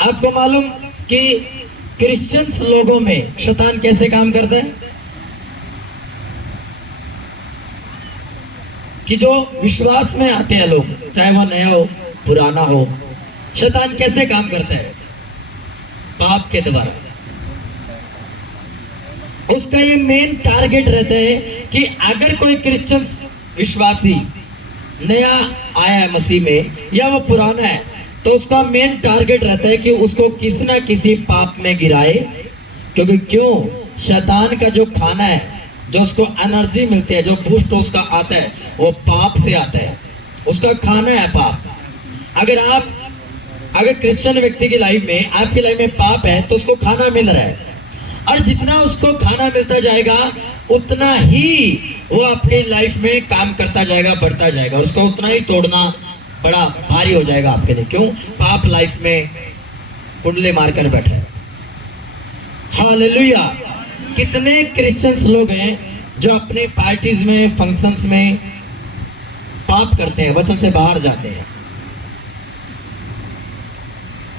आपको मालूम कि क्रिश्चियंस लोगों में शैतान कैसे काम करता है? कि जो विश्वास में आते हैं लोग, चाहे वो नया हो पुराना हो, शैतान कैसे काम करता है? पाप के द्वारा। उसका ये मेन टारगेट रहता है कि अगर कोई क्रिश्चियन विश्वासी नया आया है मसीह में या वो पुराना है, तो उसका मेन टारगेट रहता है कि उसको किसी ना किसी पाप में गिराए। क्योंकि क्यों? शैतान का जो खाना है, जो उसको एनर्जी मिलती है, जो बूस्ट उसका आता है, वो पाप से आता है। उसका खाना है पाप। अगर क्रिश्चियन व्यक्ति की लाइफ में, आपकी लाइफ में पाप है, तो उसको खाना मिल रहा है, और जितना उसको खाना मिलता जाएगा उतना ही वो आपकी लाइफ में काम करता जाएगा, बढ़ता जाएगा, और उसको उतना ही तोड़ना बड़ा भारी हो जाएगा आपके लिए। क्यों? पाप लाइफ में कुंडले मारकर बैठे है। हालेलुया। कितने क्रिश्चियंस लोग हैं जो अपने पार्टीज में, फंक्शंस में पाप करते हैं, वचन से बाहर जाते हैं।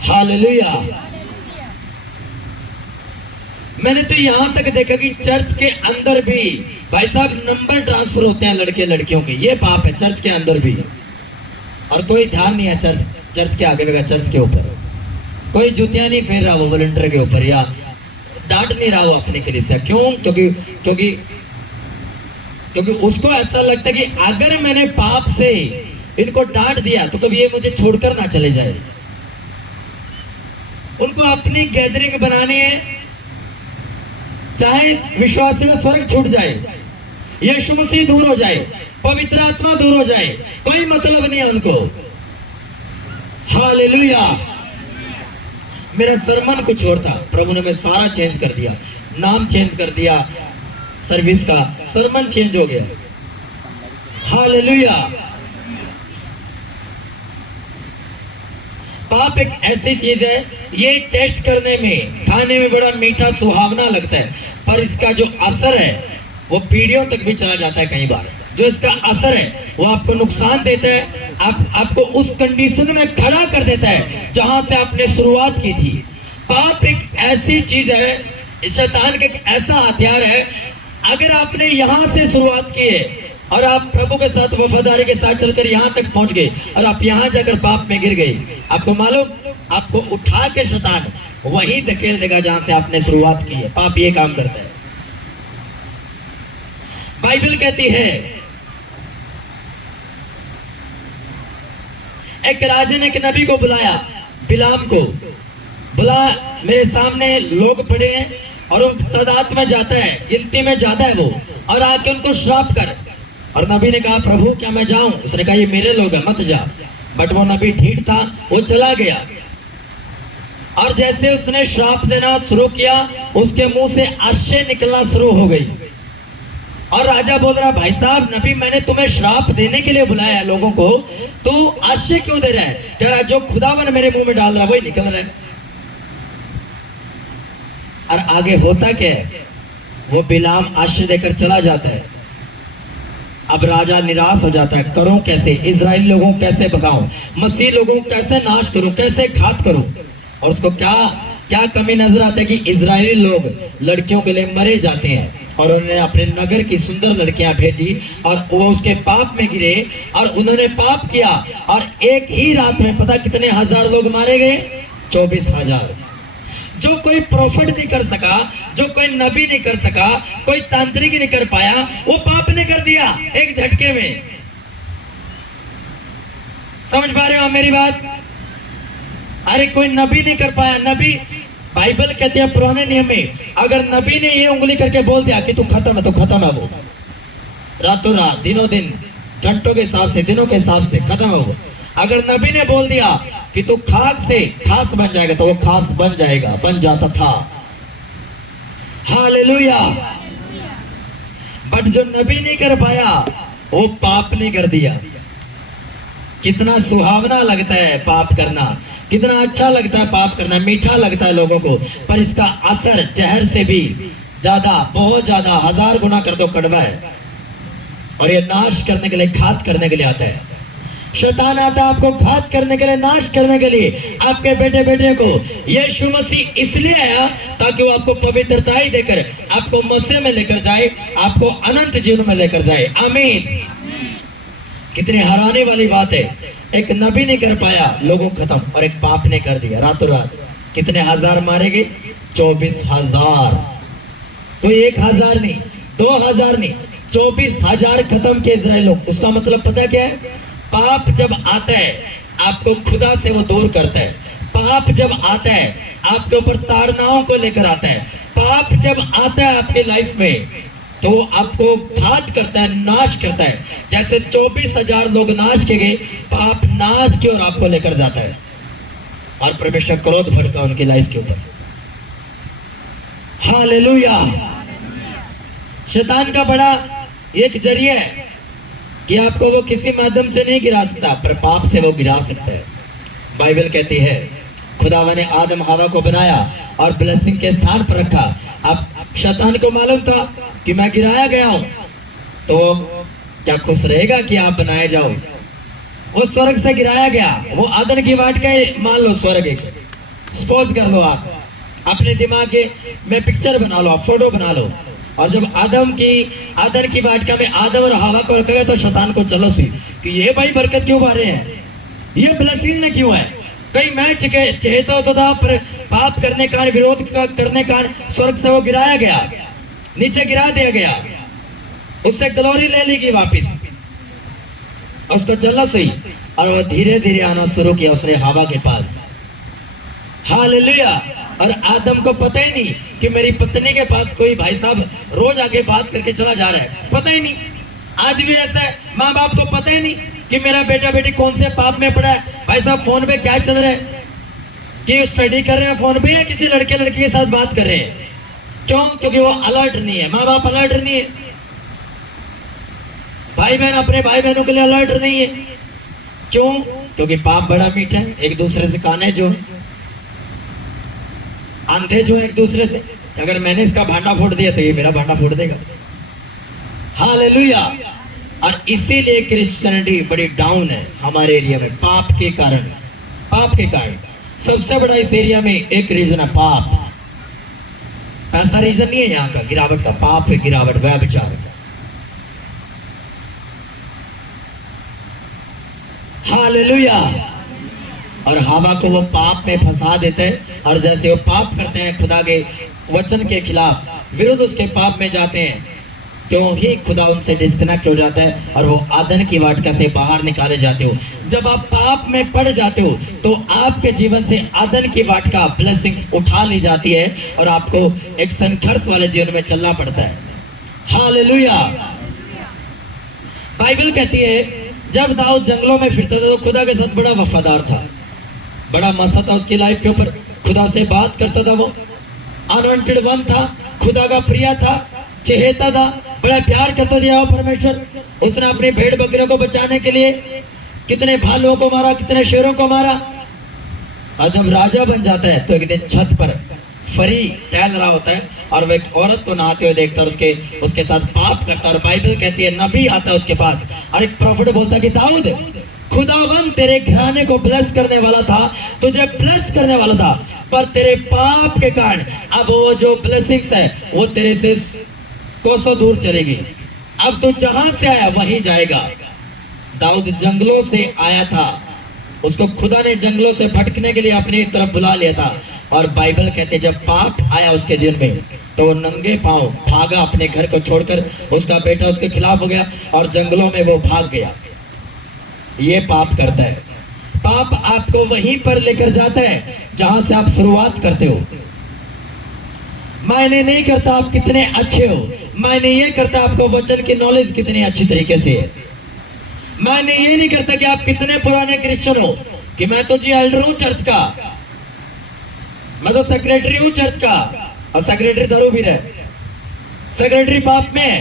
हालेलुया। मैंने तो यहां तक देखा कि चर्च के अंदर भी भाई साहब नंबर ट्रांसफर होते हैं लड़के लड़कियों के, ये पाप है चर्च के अंदर भी। और कोई ध्यान नहीं है चर्च के आगे, चर्च के ऊपर कोई जूतियां नहीं फेर रहा वो वॉलंटियर के ऊपर, या डांट नहीं रहा वो अपने कलीसिया। क्यों? क्योंकि उसको ऐसा लगता है कि अगर मैंने पाप से इनको डांट दिया तो कभी ये मुझे छोड़कर ना चले जाए। उनको अपनी गैदरिंग बनानी है, चाहे विश्वासी का स्वर्ग छूट जाए, यीशु मसीह दूर हो जाए, पवित्र आत्मा दूर हो जाए, कोई मतलब नहीं है उनको। हालेलुया। मेरा सरमन कुछ और था, प्रभु ने मैं सारा चेंज कर दिया, नाम चेंज कर दिया, सर्विस का सरमन चेंज हो गया। हालेलुया। पाप एक ऐसी चीज है, ये टेस्ट करने में, खाने में बड़ा मीठा सुहावना लगता है, पर इसका जो असर है वो पीढ़ियों तक भी चला जाता है। कई बार जो इसका असर है वो आपको नुकसान देता है, आपको उस कंडीशन में खड़ा कर देता है जहां से आपने शुरुआत की थी। पाप एक ऐसी चीज है, शैतान का एक ऐसा हथियार है, अगर आपने यहां से शुरुआत की है और आप प्रभु के साथ वफादारी के साथ चलकर यहां तक पहुंच गए और आप यहां जाकर पाप में गिर गए, आपको मालूम, आपको उठा के शैतान वहीं धकेल देगा जहां से आपने शुरुआत की है। पाप ये काम करता है। बाइबल कहती है, एक राजा ने एक नबी को बुलाया, बिलाम को बुला, मेरे सामने लोग पड़े हैं और वो तादाद में जाता है, गिनती में ज्यादा है वो, और आके उनको श्राप कर। और नबी ने कहा, प्रभु क्या मैं जाऊं? उसने कहा, ये मेरे लोग हैं, मत जा। बट वो नबी ठीक था, वो चला गया। और जैसे उसने श्राप देना शुरू किया, उसके मुंह से आश्चर्य निकलना शुरू हो गई। और राजा बोल रहा, भाई साहब नबी, मैंने तुम्हें श्राप देने के लिए बुलाया है लोगों को, तो आश्चर्य क्यों दे रहा है? कह रहा, जो खुदावन मेरे मुंह में डाल रहा है वही निकल रहा है। और आगे होता क्या है, वो बिलाम आश्चर्य देकर चला जाता है। अब राजा निराश हो जाता है, करूं कैसे? इजराइली लोगों को कैसे भगाऊं? मसीह लोगों को कैसे नाश करूं? कैसे घात करूं? और उसको क्या कमी नजर आता है कि इजरायली लोग लड़कियों के लिए मरे जाते हैं, और उन्होंने अपने नगर की सुंदर लड़कियां भेजी और वो उसके पाप में गिरे और उन्होंने पाप किया, और एक ही रात में पता कितने हजार लोग मारे गए? 24,000। जो कोई प्रॉफिट नहीं कर सका, जो कोई नबी नहीं कर सका, कोई तांत्रिक नहीं कर पाया, वो पाप ने कर दिया एक झटके में। समझ पा रहे हो मेरी बात? अरे कोई नबी नहीं कर पाया। नबी, बाइबल कहते हैं पुराने नियम में, अगर नबी ने ये उंगली करके बोल दिया कि तू खत्म है, तो खत्म है वो, रातों रात, दिनों दिन, घंटों के हिसाब से, दिनों के हिसाब से खत्म है वो। अगर नबी ने बोल दिया कि तू खाक से खास बन जाएगा, तो वो खास बन जाएगा, बन जाता था। हालेलुया। बट जो नबी नहीं कर पाया, वो पाप ने कर दिया। कितना सुहावना लगता है पाप करना, कितना अच्छा लगता है पाप करना, मीठा लगता है लोगों को, पर इसका असर जहर से भी ज्यादा, बहुत ज्यादा, 1000 गुना कर दो कड़वा है, और ये नाश करने के लिए, घात करने के लिए आता है। शैतान आता है आपको घात करने के लिए, नाश करने के लिए। आपके बेटे बेटियों को यीशु मसीह इसलिए आया ताकि वो आपको पवित्रताई देकर आपको मसीह में लेकर जाए, आपको अनंत जीवन में लेकर जाए। आमीन। कितनी हैरानी वाली बात है, एक नबी ने कर पाया, लोगों खत्म, और एक पाप ने कर दिया रातों रात। कितने हजार मारे गए? 24,000। तो 1,000 नहीं, 2,000 नहीं, 24,000 खत्म किए इजराइल लोग। उसका मतलब पता क्या है? पाप जब आता है आपको खुदा से वो दूर करता है। पाप जब आता है आपके ऊपर ताड़नाओं को लेकर आता है। पाप जब आता है आपके लाइफ में तो वो आपको घात करता है, नाश करता है। जैसे 24,000 लोग नाश किए गए, पाप नाश की ओर आपको लेकर जाता है और परमेश्वर क्रोध भड़का उनकी लाइफ के ऊपर। हालेलुया। शैतान का बड़ा एक जरिया है कि आपको वो किसी माध्यम से नहीं गिरा सकता, पर पाप से वो गिरा सकता है। बाइबल कहती है खुदावा ने आदम हवा को बनाया और ब्लेसिंग के स्थान पर रखा। अब शैतान को मालूम था कि मैं गिराया गया हूं, तो क्या खुश रहेगा कि आप बनाए जाओ? वो स्वर्ग से गिराया गया, वो आदन की वाटिका मान लो स्वर्ग एक, सपोज कर लो आप अपने दिमाग के में पिक्चर बना लो, आप फोटो बना लो। और जब आदन की वाटिका में आदम और हवा को रखा गया तो शैतान को चलस हुई कि ये भाई बरकत क्यों पा रहे हैं, ये ब्लेसिंग में क्यों है? कहीं मैं चहेता होता था, पर पाप करने कारण, विरोध करने कारण स्वर्ग से वो गिराया गया, नीचे गिरा दिया गया, उससे ग्लोरी ले ली गई वापिस, उसको जलस हुई और वो धीरे धीरे आना शुरू किया उसने हवा के पास। हालेलुया। और आदम को पता ही नहीं कि मेरी पत्नी के पास कोई भाई साहब रोज आके बात करके चला जा रहा है, पता ही नहीं। आज भी ऐसा है, माँ बाप को पता ही नहीं कि मेरा बेटा बेटी कौन से पाप में पड़ा है। भाई साहब फोन पे क्या चल रहा है, कि स्टडी कर रहे हैं फोन पे या किसी लड़के लड़की के साथ बात कर रहे हैं। क्यों? क्योंकि वो अलर्ट नहीं है, माँ बाप अलर्ट नहीं है, भाई बहन अपने भाई बहनों के लिए अलर्ट नहीं है। क्यों? क्योंकि पाप बड़ा मीठा है, एक दूसरे से काने जो अंधे जो है एक दूसरे से। अगर मैंने इसका भांडा फोड़ दिया तो ये मेरा भांडा फोड़ देगा। हालेलुया। और इसीलिए क्रिश्चियनिटी बड़ी डाउन है हमारे एरिया में, पाप के कारण। पाप के कारण सबसे बड़ा इस एरिया में एक रीजन है पाप। पैसा रीजन नहीं है यहाँ का गिरावट का, पाप है गिरावट, व्यभिचार। हालेलुया। और हवा को वो पाप में फंसा देते हैं, और जैसे वो पाप करते हैं खुदा के वचन के खिलाफ, विरुद्ध उसके पाप में जाते हैं, क्यों ही खुदा उनसे डिस्कनेक्ट हो जाता है और वो आदन की वाटिका से बाहर निकाले जाते हो। जब आप पाप में पड़ जाते हो तो आपके जीवन से आदन की वाटिका ब्लेसिंग्स उठा ली जाती है और आपको एक संघर्ष वाले जीवन में चलना पड़ता है। हालेलुया। बाइबल कहती है जब दाऊद जंगलों में फिरता था तो खुदा के साथ बड़ा वफादार था, बड़ा मसा था उसकी लाइफ के ऊपर, खुदा से बात करता था, वो अनवांटेड वन था, खुदा का प्रिय था, चहेता था, बड़ा प्यार करता था परमेश्वर। उसने अपनी भेड़ बकरियों को बचाने के लिए कितने भालुओं को मारा, कितने शेरों को मारा। और जब राजा बन जाता है तो एक दिन छत पर फरी टहल रहा होता है और वह एक औरत को नहाते हुए देखता है, उसके साथ पाप करता है। और बाइबल कहती है नबी आता है उसके पास और एक प्रॉफिट बोलता है कि दाऊद, खुदावन तेरे घराने को ब्लेस करने वाला था, तुझे ब्लेस करने वाला था, पर तेरे पाप के कारण अब वो जो ब्लेसिंग्स है वो तेरे से कोसों दूर चलेगी। अब तू जहां से आया वहीं जाएगा। दाऊद जंगलों से आया था, उसको खुदा ने जंगलों से भटकने के लिए अपनी तरफ बुला लिया था। और बाइबल कहते जब पाप आया उसके जीवन में तो वो नंगे पांव भागा अपने घर को छोड़कर, उसका बेटा उसके खिलाफ हो गया और जंगलों में वो भाग गया। ये पाप करता है। पाप आपको वहीं पर लेकर जाता है जहां से आप शुरुआत करते हो। मायने नहीं करता आप कितने अच्छे हो, मायने ये करता आपको वचन की नॉलेज कितनी अच्छी तरीके से है। मायने ये नहीं करता कि आप कितने पुराने क्रिश्चियन हो, कि मैं तो जी एल्डर हूं चर्च का, मैं तो सेक्रेटरी हूं चर्च का, और सेक्रेटरी दारू पी रहा है, सेक्रेटरी पाप में है,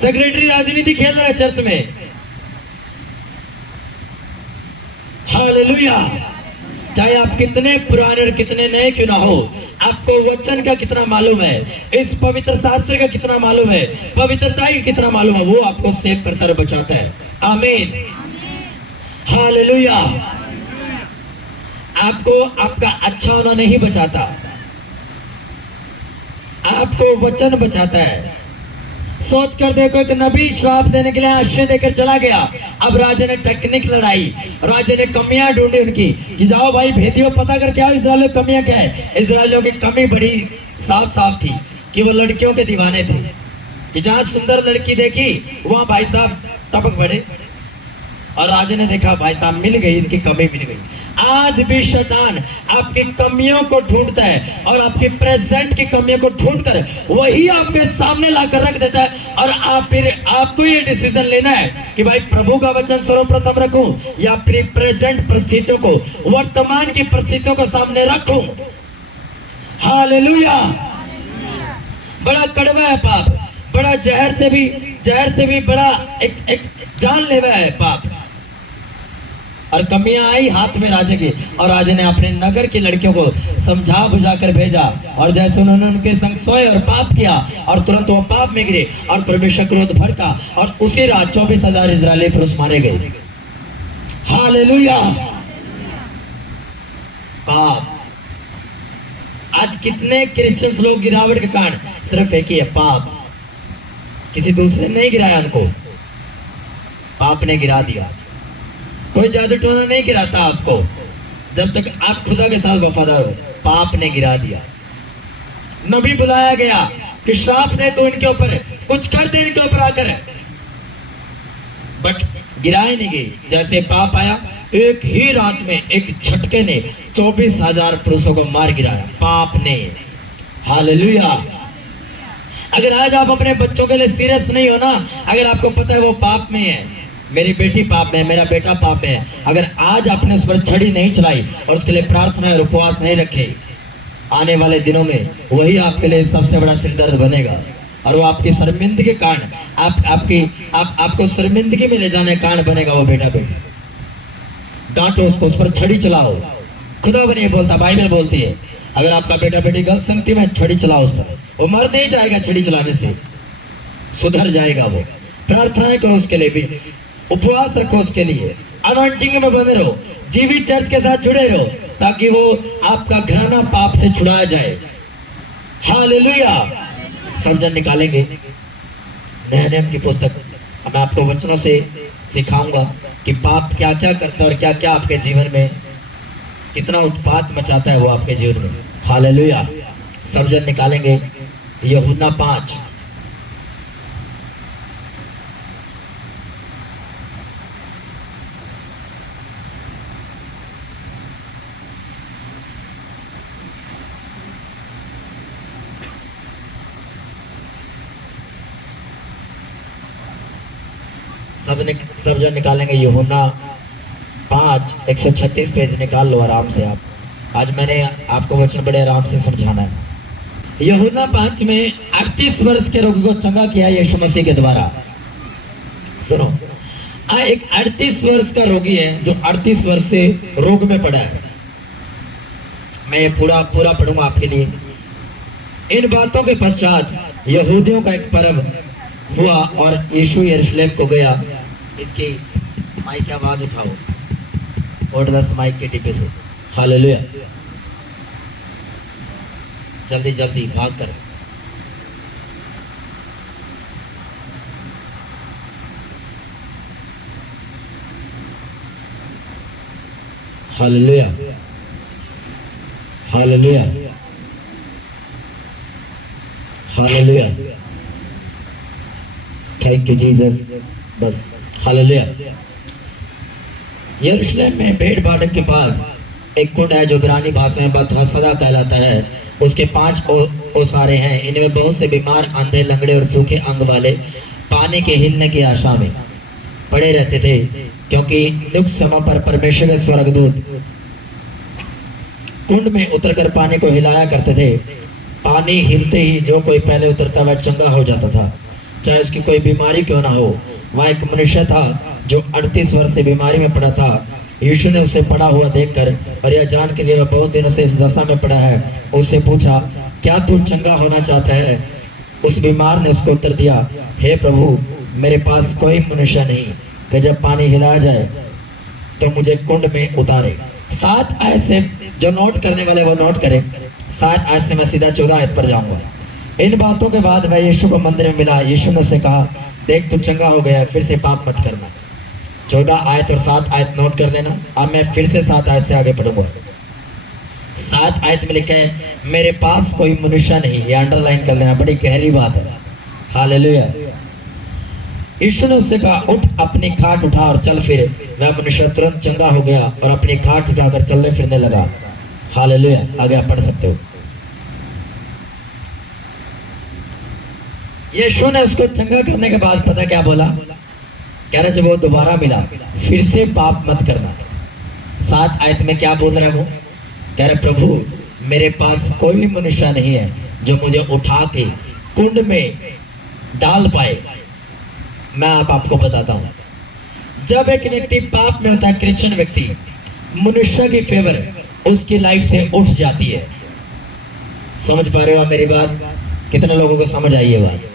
सेक्रेटरी राजनीति खेल रहा है चर्च में। हालेलुया। चाहे आप कितने पुराने और कितने नए क्यों ना हो, आपको वचन का कितना मालूम है, इस पवित्र शास्त्र का कितना मालूम है, पवित्रता का कितना मालूम है, वो आपको सेव करता और बचाता है। आमीन। हालेलुया। आपको आपका अच्छा होना नहीं बचाता, आपको वचन बचाता है। सोच कर देखो, एक नबी श्राप देने के लिए आश्रय देकर चला गया। अब राजा ने टेक्निक लड़ाई, राजा ने कमियां ढूंढी उनकी कि जाओ भाई भेदियो, पता करके आओ इजराइलियों की कमियां क्या है। इजराइलियों की कमी बड़ी साफ साफ थी कि वो लड़कियों के दीवाने थे, कि जहां सुंदर लड़की देखी वहां भाई साहब टपक पड़े। और राजा ने देखा भाई साहब मिल गई, इनकी कमी मिल गई। आज भी शैतान आपकी कमियों को ढूंढता है और आपकी प्रेजेंट की कमियों को ढूंढकर वही आपके सामने लाकर रख देता है। और आप फिर आपको ये डिसीजन लेना है कि भाई प्रभु का वचन सर्वप्रथम रखूं या अपनी प्रेजेंट परिस्थितियों को, वर्तमान की परिस्थितियों को सामने रखूं। हालेलुया। बड़ा कड़वा है पाप, बड़ा जहर से भी बड़ा एक जानलेवा है पाप। और कमियां आई हाथ में राजा की, और राजा ने अपने नगर की लड़कियों को समझा बुझा कर भेजा। और जैसे उन्होंने उनके संग सोए और पाप किया, और तुरंत वो पाप में गिरे और परमेश्वर क्रोध भड़का, और उसी रात 24,000 इजरायली पुरुष मारे गए। हालेलुया। पाप। आज कितने क्रिश्चियंस लोग गिरावट के कारण सिर्फ एक ही है, पाप। किसी दूसरे ने नहीं गिराया उनको, पाप ने गिरा दिया। कोई जादू टोना नहीं गिराता आपको जब तक आप खुदा के साथ वफादार हो, पाप ने गिरा दिया। नबी बुलाया गया कि श्राप दे तो इनके ऊपर, कुछ कर दे इनके ऊपर आकर, बट गिराए नहीं गई। जैसे पाप आया, एक ही रात में एक झटके ने 24,000 पुरुषों को मार गिराया, पाप ने। हालेलुया। अगर आज आप अपने बच्चों के लिए सीरियस नहीं हो ना, अगर आपको पता है वो पाप में है, मेरी बेटी पाप में है, मेरा बेटा पाप में है, अगर आज आपने उस पर छड़ी नहीं चलाई और उसके लिए प्रार्थना और उपवास नहीं रखे, आने वाले दिनों में वही आपके लिए सबसे बड़ा सिरदर्द बनेगा। और वो आपकी शर्मिंदगी के कारण आपको शर्मिंदगी में ले जाने का कारण बनेगा वो बेटा बेटी। डांटो उसको, उस पर छड़ी चलाओ। खुदा नहीं बोलता, बाइबल बोलती है, अगर आपका बेटा बेटी गलत संगति में, छड़ी चलाओ उस पर, वो मर नहीं जाएगा छड़ी चलाने से, सुधर जाएगा वो। प्रार्थनाएं करो उसके लिए भी, उपवास रखो उसके लिए, अनॉइंटिंग में बने रहो, जीवित चर्च के साथ जुड़े रहो, ताकि वो आपका घराना पाप से छुड़ाया जाए। हालेलुया। सब जन निकालेंगे नए नियम की पुस्तक। मैं आपको वचनों से सिखाऊंगा कि पाप क्या क्या करता है और क्या क्या आपके जीवन में कितना उत्पात मचाता है वो आपके जीवन में। हालेलुया। सब जन निकालेंगे यूहन्ना 5। सब जन निकालेंगे यूहन्ना 5 136 पेज निकाल लो आराम से आप। आज मैंने आपको वचन बड़े आराम से समझाना है। यूहन्ना 5 में 38 वर्ष के रोगी को चंगा किया यीशु मसीह के द्वारा। सुनो, एक 38 वर्ष का रोगी है जो 38 वर्ष से रोग में पड़ा है। मैं ये पूरा पढ़ूंगा आपके लिए। इन बातों के पश्चात यहूदियों का एक पर्व हुआ और यीशु यरूशलेम को गया। इसकी माइक की आवाज उठाओ और 10 माइक के डिब्बे से। हालेलुया। जल्दी जल्दी भाग कर। Hallelujah. Hallelujah. Hallelujah. Thank you Jesus. बस हालेलुया। यरूशलेम में भेड़ फाटक के पास एक कुंड है जो इब्रानी भाषा में बतहसदा कहलाता है। उसके 5 ओसारे हैं। इनमें बहुत से बीमार, अंधे, लंगड़े और सूखे अंग वाले पानी के हिलने की आशा में पड़े रहते थे, क्योंकि दुख समय पर परमेश्वर के स्वर्गदूत कुंड में उतरकर पानी को हिलाया करते थे। पानी हिलते ही जो कोई पहले उतरता वह चंगा हो जाता था, चाहे उसकी कोई बीमारी क्यों ना हो। वहाँ एक मनुष्य था जो 38 वर्ष से बीमारी में पड़ा था। यीशु ने उसे पड़ा हुआ देखकर और यह जान के लिए वह बहुत दिनों से इस दशा में पड़ा है, उससे पूछा, क्या तू चंगा होना चाहता है? उस बीमार ने उसको उत्तर दिया, हे प्रभु, मेरे पास कोई मनुष्य नहीं कि जब पानी हिलाया जाए तो मुझे कुंड में उतारे। 7 आयत से जो नोट करने वाले वो नोट करें। 7 आयत से मैं सीधा 14 आयत पर जाऊंगा। इन बातों के बाद वह यीशु को मंदिर में मिला। यीशु ने उससे कहा, देख तू चंगा हो गया, फिर से पाप मत करना। 14 आयत और 7 आयत नोट कर देना। अब मैं फिर से 7 आयत से आगे पढ़ूंगा। 7 आयत में लिखा है, मेरे पास कोई मनुष्य नहीं। ये अंडरलाइन कर लेना, बड़ी गहरी बात है। हालेलुया। यीशु ने उससे कहा, उठ अपनी खाट उठा और चल फिर। वह मनुष्य तुरंत चंगा हो गया और अपनी खाट उठाकर चलने फिरने लगा। हालेलुया। आगे आप पढ़ सकते हो। यीशु ने उसको चंगा करने के बाद पता क्या बोला? कह रहा जब वो दोबारा मिला, फिर से पाप मत करना। 7 आयत में क्या बोल रहा है वो? कह रहा, प्रभु मेरे पास कोई भी मनुष्य नहीं है जो मुझे उठा के कुंड में डाल पाए। मैं आपको बताता हूं, जब एक व्यक्ति पाप में होता है, क्रिश्चियन व्यक्ति, मनुष्य की फेवर उसकी लाइफ से उठ जाती है। समझ पा रहे हो आप मेरी बात? कितने लोगों को समझ आई है बात?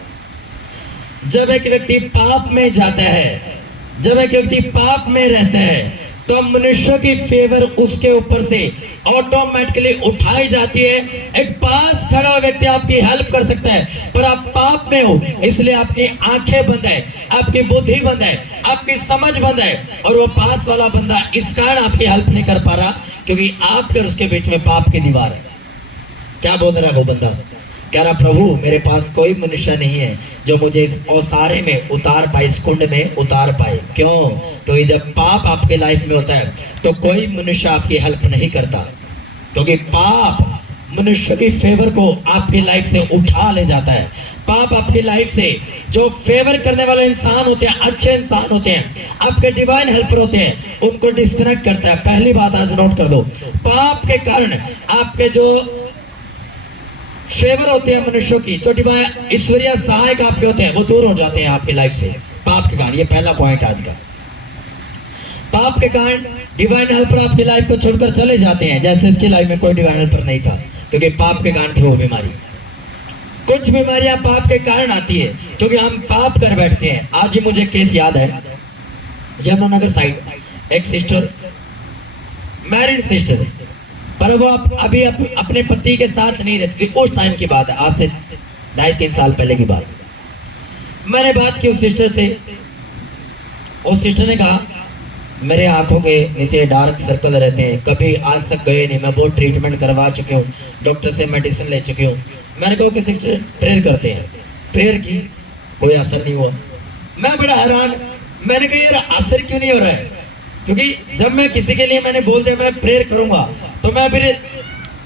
जब एक व्यक्ति पाप में जाता है, जब एक व्यक्ति पाप में रहता है, तो मनुष्य की फेवर उसके ऊपर से ऑटोमेटिकली उठाई जाती है। एक पास खड़ा व्यक्ति आपकी हेल्प कर सकता है, पर आप पाप में हो, इसलिए आपकी आंखें बंद है, आपकी बुद्धि बंद है, आपकी समझ बंद है, और वो पास वाला बंदा इस कारण आपकी हेल्प नहीं कर पा रहा क्योंकि आपके और उसके बीच में पाप की दीवार है। क्या बोल रहा है वो बंदा? कह रहा, प्रभु मेरे पास कोई मनुष्य नहीं है जो मुझे इस ओसारे में उतार पाए, इस कुंड में उतार पाए। क्यों? क्योंकि जब पाप आपके लाइफ में होता है तो कोई मनुष्य आपकी हेल्प नहीं करता, क्योंकि पाप मनुष्य की फेवर को आपकी लाइफ से उठा ले जाता है। पाप आपकी लाइफ से जो फेवर करने वाले इंसान होते हैं, अच्छे इंसान होते हैं, आपके डिवाइन हेल्पर होते हैं, उनको डिस्कनेक्ट करता है। पहली बात आज नोट कर दो, पाप के कारण आपके जो फेवर होते हैं मनुष्यों की, जो डिवाइन ईश्वरीय सहायक आपके होते हैं, वो दूर हो जाते हैं आपकी लाइफ से पाप के कारण। ये पहला पॉइंट आज का। पाप के कारण डिवाइन हेल्पर आपकी लाइफ को छोड़कर चले जाते हैं। जैसे इसकी लाइफ में कोई डिवाइन हेल्पर नहीं था क्योंकि पाप के कारण थी वो बीमारी। कुछ बीमारियां पाप के कारण आती है क्योंकि हम पाप कर बैठते हैं। आज ही मुझे केस याद है, यमुनानगर साइड एक सिस्टर, मैरिड सिस्टर, पर वो अभी अपने पति के साथ नहीं रहती थी। उस टाइम की बात है, आज से 2.5-3 साल पहले की बात। मैंने बात की उस सिस्टर से। उस सिस्टर ने कहा, मेरे आंखों के नीचे डार्क सर्कल रहते हैं, कभी आज तक गए नहीं, मैं बहुत ट्रीटमेंट करवा चुकी हूँ, डॉक्टर से मेडिसिन ले चुकी हूँ। मैंने कहा कि सिस्टर प्रेयर करते हैं। प्रेयर की, कोई असर नहीं हुआ। मैं बड़ा हैरान, मैंने कहा यार असर क्यों नहीं हो रहा है? क्योंकि जब मैं किसी के लिए मैंने बोल दिया मैं प्रेयर करूंगा तो मैं फिर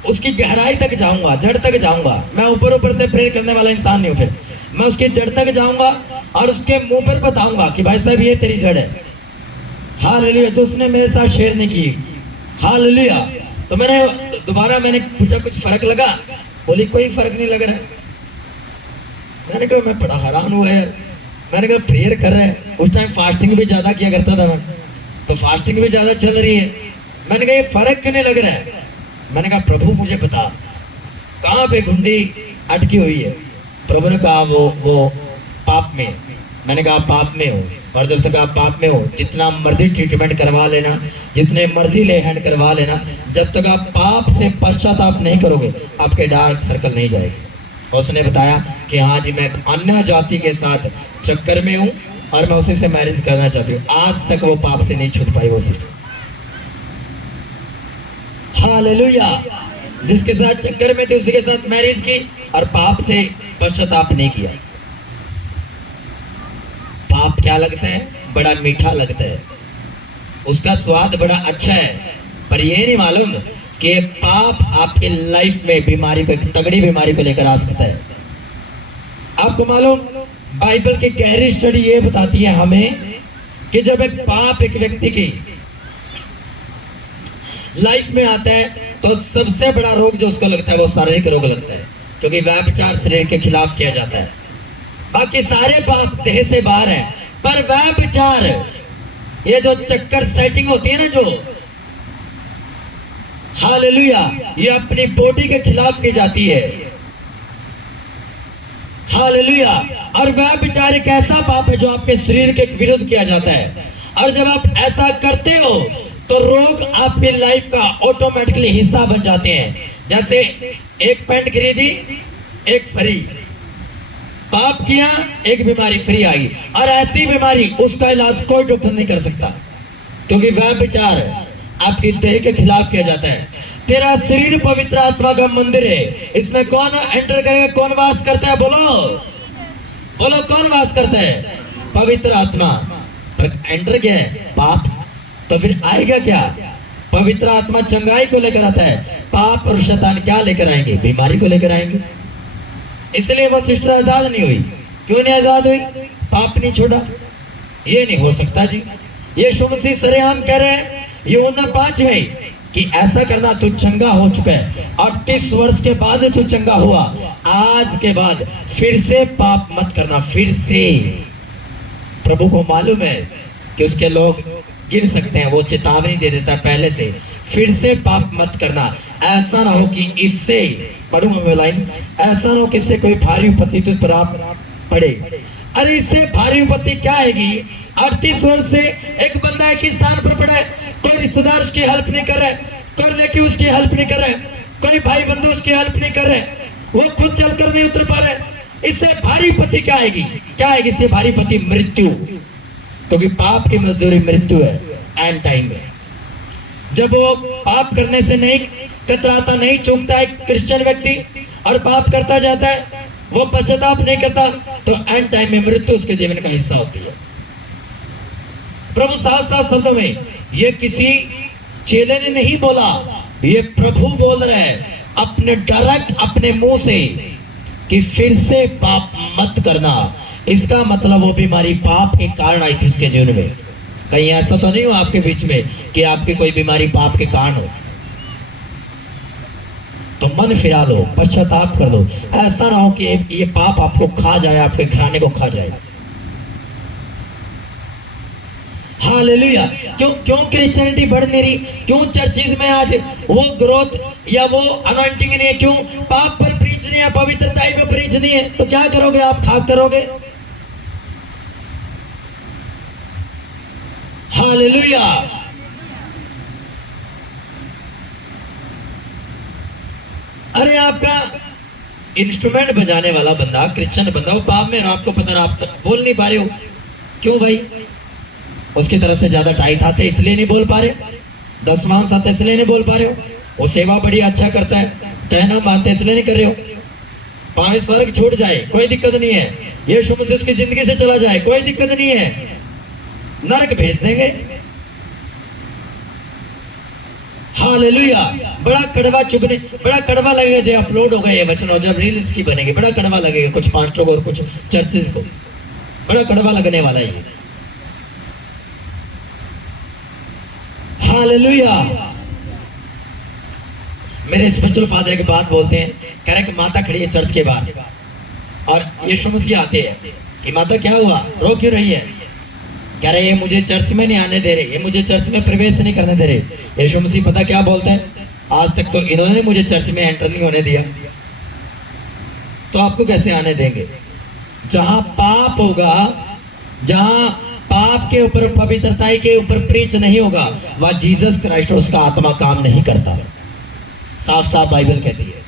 उसकी गहराई तक जाऊंगा, जड़ तक जाऊंगा। मैं ऊपर ऊपर से प्रेयर करने वाला इंसान नहीं हूँ। फिर मैं उसकी जड़ तक जाऊंगा और उसके मुंह पर बताऊंगा कि भाई साहब ये तेरी जड़ है। हालेलुया। तो उसने मेरे साथ शेयर नहीं की। हालेलुया। तो मैंने दोबारा पूछा कुछ फर्क लगा? बोली कोई फर्क नहीं लग रहा है। मैंने कहा मैं बड़ा हैरान हुआ यार। मैंने कहा प्रेयर कर रहे हैं, उस टाइम फास्टिंग भी ज्यादा किया करता था मैं, तो फास्टिंग भी ज्यादा चल रही है। मैंने कहा ये फर्क क्यों नहीं लग रहा है? मैंने कहा प्रभु मुझे बता कहाँ पे घुंडी अटकी हुई है? प्रभु ने कहा वो पाप में। मैंने कहा पाप में हो, और जब तक आप पाप में हो जितना मर्जी ट्रीटमेंट करवा लेना, जितने मर्जी ले हैंड करवा लेना, जब तक आप पाप से पश्चाताप नहीं करोगे आपके डार्क सर्कल नहीं जाएगी। उसने बताया कि हाँ जी मैं अन्य जाति के साथ चक्कर में हूँ और मैं उसी से मैरिज करना चाहती हूँ। आज तक वो पाप से नहीं छूट पाई वो सिर्फ। हालेलुया। जिसके साथ चक्कर में थी उसी के साथ मैरिज की और पाप से पश्चाताप नहीं किया। पाप क्या लगता है? बड़ा मीठा लगता है, उसका स्वाद बड़ा अच्छा है, पर ये नहीं मालूम कि पाप आपके लाइफ में बीमारी को, एक तगड़ी बीमारी को लेकर आ सकता है। आपको मालूम, बाइबल की गहरी स्टडी ये बताती है हमें कि जब एक पाप एक व्यक्ति की लाइफ में आता है तो सबसे बड़ा रोग जो उसको लगता है वो शारीरिक रोग लगता है, क्योंकि व्यभिचार शरीर के खिलाफ किया जाता है। बाकी सारे पाप देह से बाहर है, पर व्यभिचार, ये जो चक्कर सेटिंग होती है ना जो, हालेलुया, ये अपनी बॉडी के खिलाफ की जाती है। हालेलुया। और व्यभिचार एक ऐसा पाप है जो आपके शरीर के विरुद्ध किया जाता है, और जब आप ऐसा करते हो तो रोग आपकी लाइफ का ऑटोमेटिकली हिस्सा बन जाते हैं। जैसे एक पैंट खरीदी, एक फ्री, पाप किया, एक बीमारी फ्री आई। और ऐसी बीमारी उसका इलाज कोई डॉक्टर नहीं कर सकता, क्योंकि वह विचार आपकी देह के खिलाफ किया जाता है। तेरा शरीर पवित्र आत्मा का मंदिर है, इसमें कौन एंटर करेगा, कौन वास करता है? बोलो बोलो, कौन वास करता है? पवित्र आत्मा। पर एंटर क्या है? पाप। तो फिर आएगा क्या? पवित्र आत्मा चंगाई को लेकर आता है, पाप और शैतान क्या लेकर आएंगे? बीमारी को लेकर आएंगे। इसलिए वो सिस्टर आजाद नहीं हुई। क्यों नहीं आजाद हुई? पाप नहीं छोड़ा। ये नहीं हो सकता जी। यीशु मसीह सरेआम कह रहे हैं यूहन्ना 5 में कि ऐसा करना, तू चंगा हो चुका है। 38 वर्ष के बाद तू चंगा हुआ, आज के बाद फिर से पाप मत करना। फिर से प्रभु को मालूम है कि उसके लोग गिर सकते हैं, वो चेतावनी दे देता है पहले से, फिर से पाप मत करना। ऐसा ना हो कि इससे, पढ़ूंगा मैं लाइन, ऐसा ना हो कि इससे कोई भारी विपत्ति तुझ पर पड़े। अरे इससे भारी विपत्ति क्या आएगी? 38 वर्ष से एक बंदा एक ही स्थान पर पड़ा है, कोई रिश्तेदार उसकी हेल्प नहीं कर रहा है, कोई रिलेटिव उसकी हेल्प नहीं कर रहा है, कोई भाई बंधु उसकी हेल्प नहीं कर रहे, वो खुद चलकर नहीं उतर पा रहे। इससे भारी विपत्ति क्या आएगी? क्या आएगी इससे भारी विपत्ति? मृत्यु। क्योंकि पाप की मजदूरी मृत्यु है एंड टाइम में। जब वो पाप करने से नहीं कतराता, नहीं चूकता है क्रिश्चियन व्यक्ति और पाप करता जाता है, वो पश्चाताप नहीं करता, तो एंड टाइम में मृत्यु उसके जीवन का हिस्सा होती है। प्रभु साफ साफ शब्दों में, ये किसी चेले ने नहीं बोला, ये प्रभु बोल रहे हैं अपने डायरेक्ट अपने मुंह से कि फिर से पाप मत करना। इसका मतलब वो बीमारी पाप के कारण आई थी उसके जीवन में। कहीं ऐसा तो नहीं हो आपके बीच में कि आपकी कोई बीमारी पाप के कारण हो? तो मन फिरा लो, पश्चाताप कर लो। ऐसा ना हो कि ये पाप आपको खा जाए, आपके घराने को खा जाए। हालेलुया। क्यों क्रिश्चियनिटी बढ़ नहीं रही? क्यों चर्चिज में आज वो ग्रोथ या वो अनॉइंटिंग नहीं है? क्यों पाप पर प्रीच नहीं है, पवित्रता पर प्रीच नहीं है? तो क्या करोगे आप? खाक करोगे। हालेलुया। अरे आपका इंस्ट्रूमेंट बजाने वाला बंदा, क्रिश्चियन बंदा, वो पाप में, और आपको पता है आप बोल नहीं पा रहे हो। क्यों भाई? उसकी तरफ से ज्यादा टाइट आते इसलिए नहीं बोल पा रहे, 10 मांस आते इसलिए नहीं बोल पा रहे हो, वो सेवा बड़ी अच्छा करता है, कहना मानते इसलिए नहीं कर रहे हो। 5 स्वर्ग छूट जाए कोई दिक्कत नहीं है, यीशु मसीह उसकी जिंदगी से चला जाए कोई दिक्कत नहीं है, नरक भेज देंगे। हालेलुया। बड़ा कड़वा चुभने, बड़ा कड़वा लगेगा जब अपलोड होगा ये वचन और जब रील इसकी बनेगी, बड़ा कड़वा लगेगा कुछ पास्टरों को और कुछ चर्चेस को, बड़ा कड़वा लगने वाला है ये। हालेलुया। मेरे स्पिरिचुअल फादर एक बात बोलते हैं, कह रहे कि माता खड़ी है चर्च के बाहर और यीशु मसीह आते हैं कि माता क्या हुआ, रो क्यों रही है? कह रहे ये मुझे चर्च में नहीं आने दे रहे, ये मुझे चर्च में प्रवेश नहीं करने दे रहे। यीशु मसीह पता क्या बोलते हैं? आज तक तो इन्होंने मुझे चर्च में एंटर नहीं होने दिया, तो आपको कैसे आने देंगे? जहां पाप होगा, जहां पाप के ऊपर, पवित्रताई के ऊपर प्रीच नहीं होगा, वह जीसस क्राइस्ट और उसका आत्मा काम नहीं करता। साफ साफ बाइबल कहती है।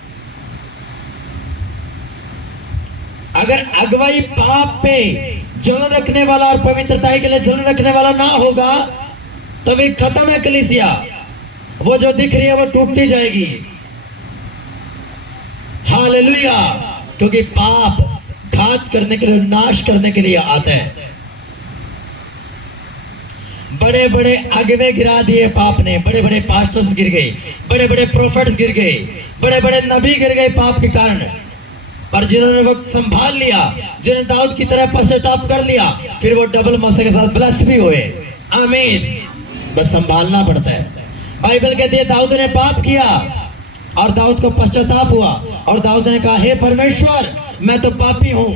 अगर अगुवाई पाप पे जलन रखने वाला और पवित्रताई के लिए जलन रखने वाला ना होगा तो भी खत्म है कलीसिया। वो जो दिख रही है वो टूटती जाएगी। हालेलुया। क्योंकि पाप घात करने के लिए, नाश करने के लिए आता है। बड़े बड़े अगवे गिरा दिए पाप ने, बड़े बड़े पास्टर्स गिर गए, बड़े बड़े प्रोफेट्स गिर गए, बड़े बड़े नबी गिर गए पाप के कारण। पर जिन्होंने वक्त संभाल लिया, जिन्होंने दाऊद की तरह पश्चाताप कर लिया, फिर वो डबल मसे के साथ ब्लेस भी हुए। आमीन। बस संभालना पड़ता है। बाइबल कहती है दाऊद ने पाप किया और दाऊद को पश्चाताप हुआ और दाऊद ने कहा, हे परमेश्वर मैं तो पापी हूं,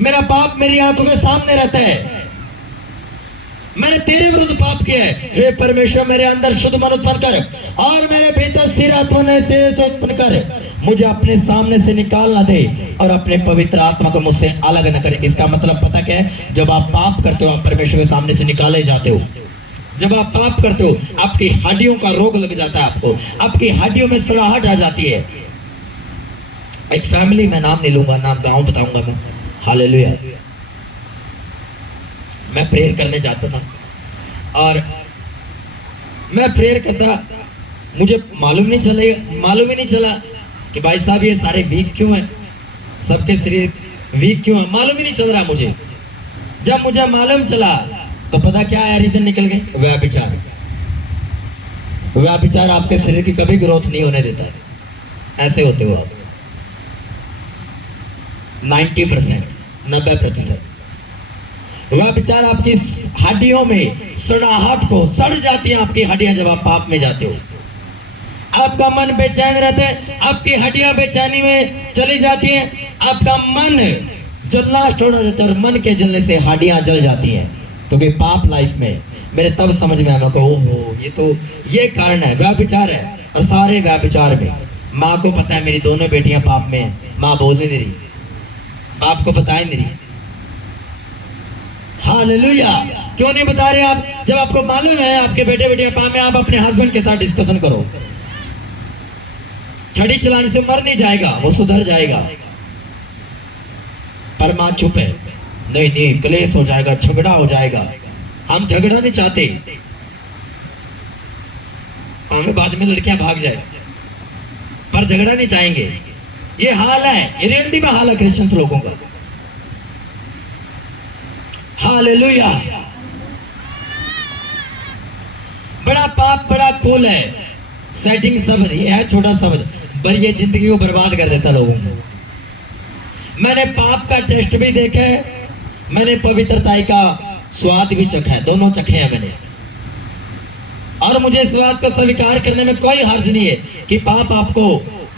मेरा पाप मेरी आंखों के सामने रहता है, मैंने तेरे विरुद्ध पाप किया है। हे परमेश्वर मेरे अंदर शुद्ध मन उत्पन्न कर और मेरे भीतर स्थिर आत्मा से उत्पन्न कर, मुझे अपने सामने से निकाल ना दे और अपने पवित्र आत्मा को मुझसे अलग न करे। इसका मतलब पता क्या है? जब आप पाप करते हो आप परमेश्वर के सामने से निकाले जाते हो। जब आप पाप करते हो आपकी हड्डियों का रोग लग जाता है, आपको आपकी हड्डियों में सड़ाहट आ जाती है। एक फैमिली, मैं नाम नहीं लूंगा, नाम गांव बताऊंगा मैं। हालेलुया। मैं प्रेयर करने जाता था और मैं प्रेयर करता, मुझे मालूम ही नहीं चला कि भाई साहब ये सारे वीक क्यों हैं, सबके शरीर वीक क्यों है, मालूम ही नहीं चल रहा मुझे। जब मुझे मालूम चला तो पता क्या है, रीजन निकल गए, व्यभिचार। व्यभिचार आपके शरीर की कभी ग्रोथ नहीं होने देता है, ऐसे होते हो आप। 90%, 90%। व्यभिचार आपकी हड्डियों में सड़ाहट को, सड़ जाती है आपकी हड्डियां जब आप पाप में जाते हो। आपका मन बेचैन रहता है, आपकी हड्डियां बेचैनी में चली जाती हैं, आपका मन जलना स्टार्ट हो जाता है और मन के जलने से हड्डियां जल जाती हैं। क्योंकि पाप लाइफ में मेरे तब समझ में आया, ओहो ये कारण है, व्यभिचार है। और सारे व्यभिचार में माँ को पता है मेरी दोनों बेटियां पाप में हैं, माँ बोल नहीं रही, बाप को बता ही नहीं रही। हालेलुया। क्यों नहीं बता रहे आप? जब आपको मालूम है आपके बेटे बेटियां पाप में, आप अपने हस्बैंड के साथ डिस्कशन करो। छड़ी चलाने से मर नहीं जाएगा, वो सुधर जाएगा। पर मां चुप है, नहीं क्लेश हो जाएगा, झगड़ा हो जाएगा। हम झगड़ा नहीं चाहते, हमें बाद में लड़कियां भाग जाए, पर झगड़ा नहीं चाहेंगे। ये हाल है, ये रियलिटी में हाल है क्रिश्चियन लोगों का। हालेलुया। बड़ा पाप बड़ा कूल है, सेटिंग शब्द ये है, छोटा शब्द, पर ये जिंदगी को बर्बाद कर देता लोगों को। मैंने पाप का टेस्ट भी देखा है, मैंने पवित्रताई का स्वाद भी चखा है, दोनों चखे हैं मैंने। और मुझे इस बात को स्वीकार करने में कोई हर्ज नहीं है कि पाप आपको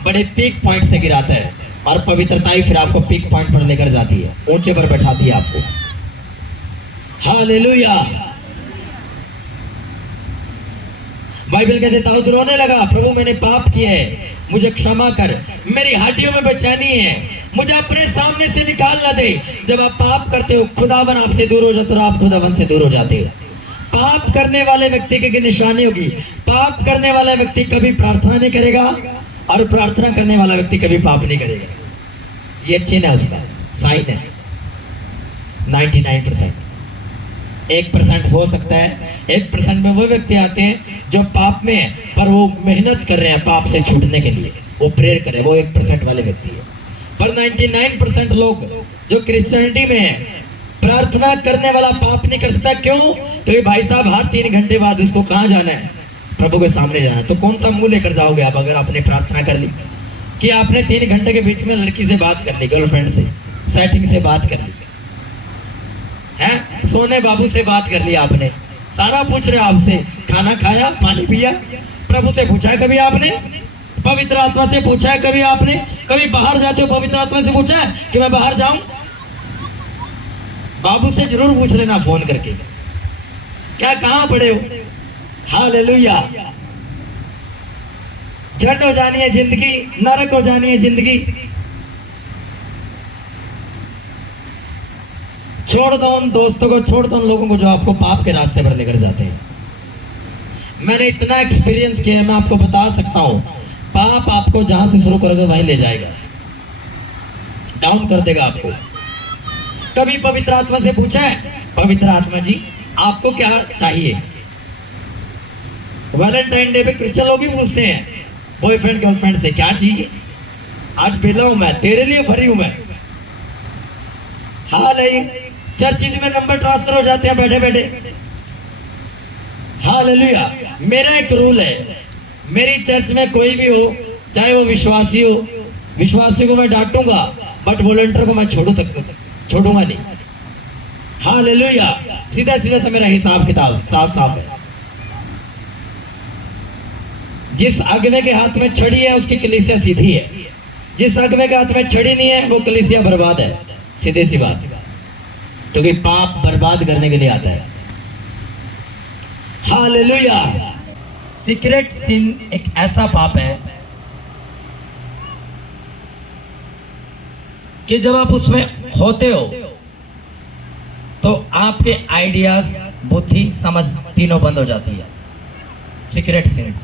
बड़े पीक पॉइंट से गिराता है और पवित्रताई फिर आपको पीक पॉइंट पर लेकर जाती है, ऊंचे पर बैठाती है आपको। हालेलुया। बाइबल कहते दाऊद रोने लगा, प्रभु मैंने पाप किया है, मुझे क्षमा कर, मेरी हड्डियों में बेचैनी है, मुझे अपने सामने से निकाल ना दे। जब आप पाप करते हो खुदावन आपसे दूर हो जाते हो, आप खुदावन से दूर हो जाते हो। पाप करने वाले व्यक्ति की निशानी होगी, पाप करने वाला व्यक्ति कभी प्रार्थना नहीं करेगा और प्रार्थना करने वाला व्यक्ति कभी पाप नहीं करेगा। ये चिन्ह है उसका, साइन है। 99%, 1% हो सकता है, 1% में वो व्यक्ति आते हैं जो पाप में है पर वो मेहनत कर रहे हैं पाप से छूटने के लिए, वो प्रेयर कर रहे हैं, वो 1% वाले व्यक्ति है। पर 99% लोग जो क्रिश्चियनिटी में है, प्रार्थना करने वाला पाप नहीं कर सकता। क्यों? क्योंकि भाई साहब हर 3 घंटे बाद इसको कहाँ जाना है? प्रभु के सामने जाना है। तो कौन सा मुंह लेकर जाओगे आप अगर आपने प्रार्थना कर ली कि आपने 3 घंटे के बीच में लड़की से बात कर ली, गर्लफ्रेंड से, सेटिंग से बात कर ली है, सोने बाबू से बात कर लिया आपने, सारा पूछ रहे आपसे, खाना खाया, पानी पिया, प्रभु से पूछा है कभी आपने? पवित्र आत्मा से पूछा है कभी आपने? कभी बाहर जाते हो पवित्र आत्मा से पूछा है कि मैं बाहर जाऊं? बाबू से जरूर पूछ लेना फोन करके, क्या कहां पड़े हो? हालेलुया। झंड हो जानी है जिंदगी, नरक हो जानी है जिंदगी। छोड़ दो उन दोस्तों को, छोड़ दो उन लोगों को जो आपको पाप के रास्ते पर लेकर जाते हैं। मैंने इतना एक्सपीरियंस किया है, मैं आपको बता सकता हूं, पाप आपको जहां से शुरू करोगे वहीं ले जाएगा, डाउन कर देगा आपको। कभी पवित्र आत्मा से पूछा है, पवित्र आत्मा जी आपको क्या चाहिए? वैलेंटाइन डे पे क्रिश्चियन लोग भी पूछते हैं बॉयफ्रेंड गर्लफ्रेंड से, क्या चाहिए? आज बेला हूं मैं, तेरे लिए भरी हूं मैं। हाँ नहीं, चर्चिज में नंबर ट्रांसफर हो जाते हैं बैठे बैठे। हालेलुया। मेरा एक रूल है, मेरी चर्च में कोई भी हो, चाहे वो विश्वासी हो, विश्वासी को मैं डांटूंगा बट वॉलंटियर को मैं छोड़ूंगा नहीं। हालेलुया। सीधा सीधा सा मेरा हिसाब किताब साफ साफ है। जिस अगवे के हाथ में छड़ी है उसकी कलीसिया सीधी है, जिस अगवे के हाथ में छड़ी नहीं है वो कलीसिया बर्बाद है, सीधी सी बात। क्योंकि पाप बर्बाद करने के लिए आता है। हालेलुया। सीक्रेट सिन एक ऐसा पाप है कि जब आप उसमें होते हो तो आपके आइडियाज, बुद्धि, समझ तीनों बंद हो जाती है। सीक्रेट सिंस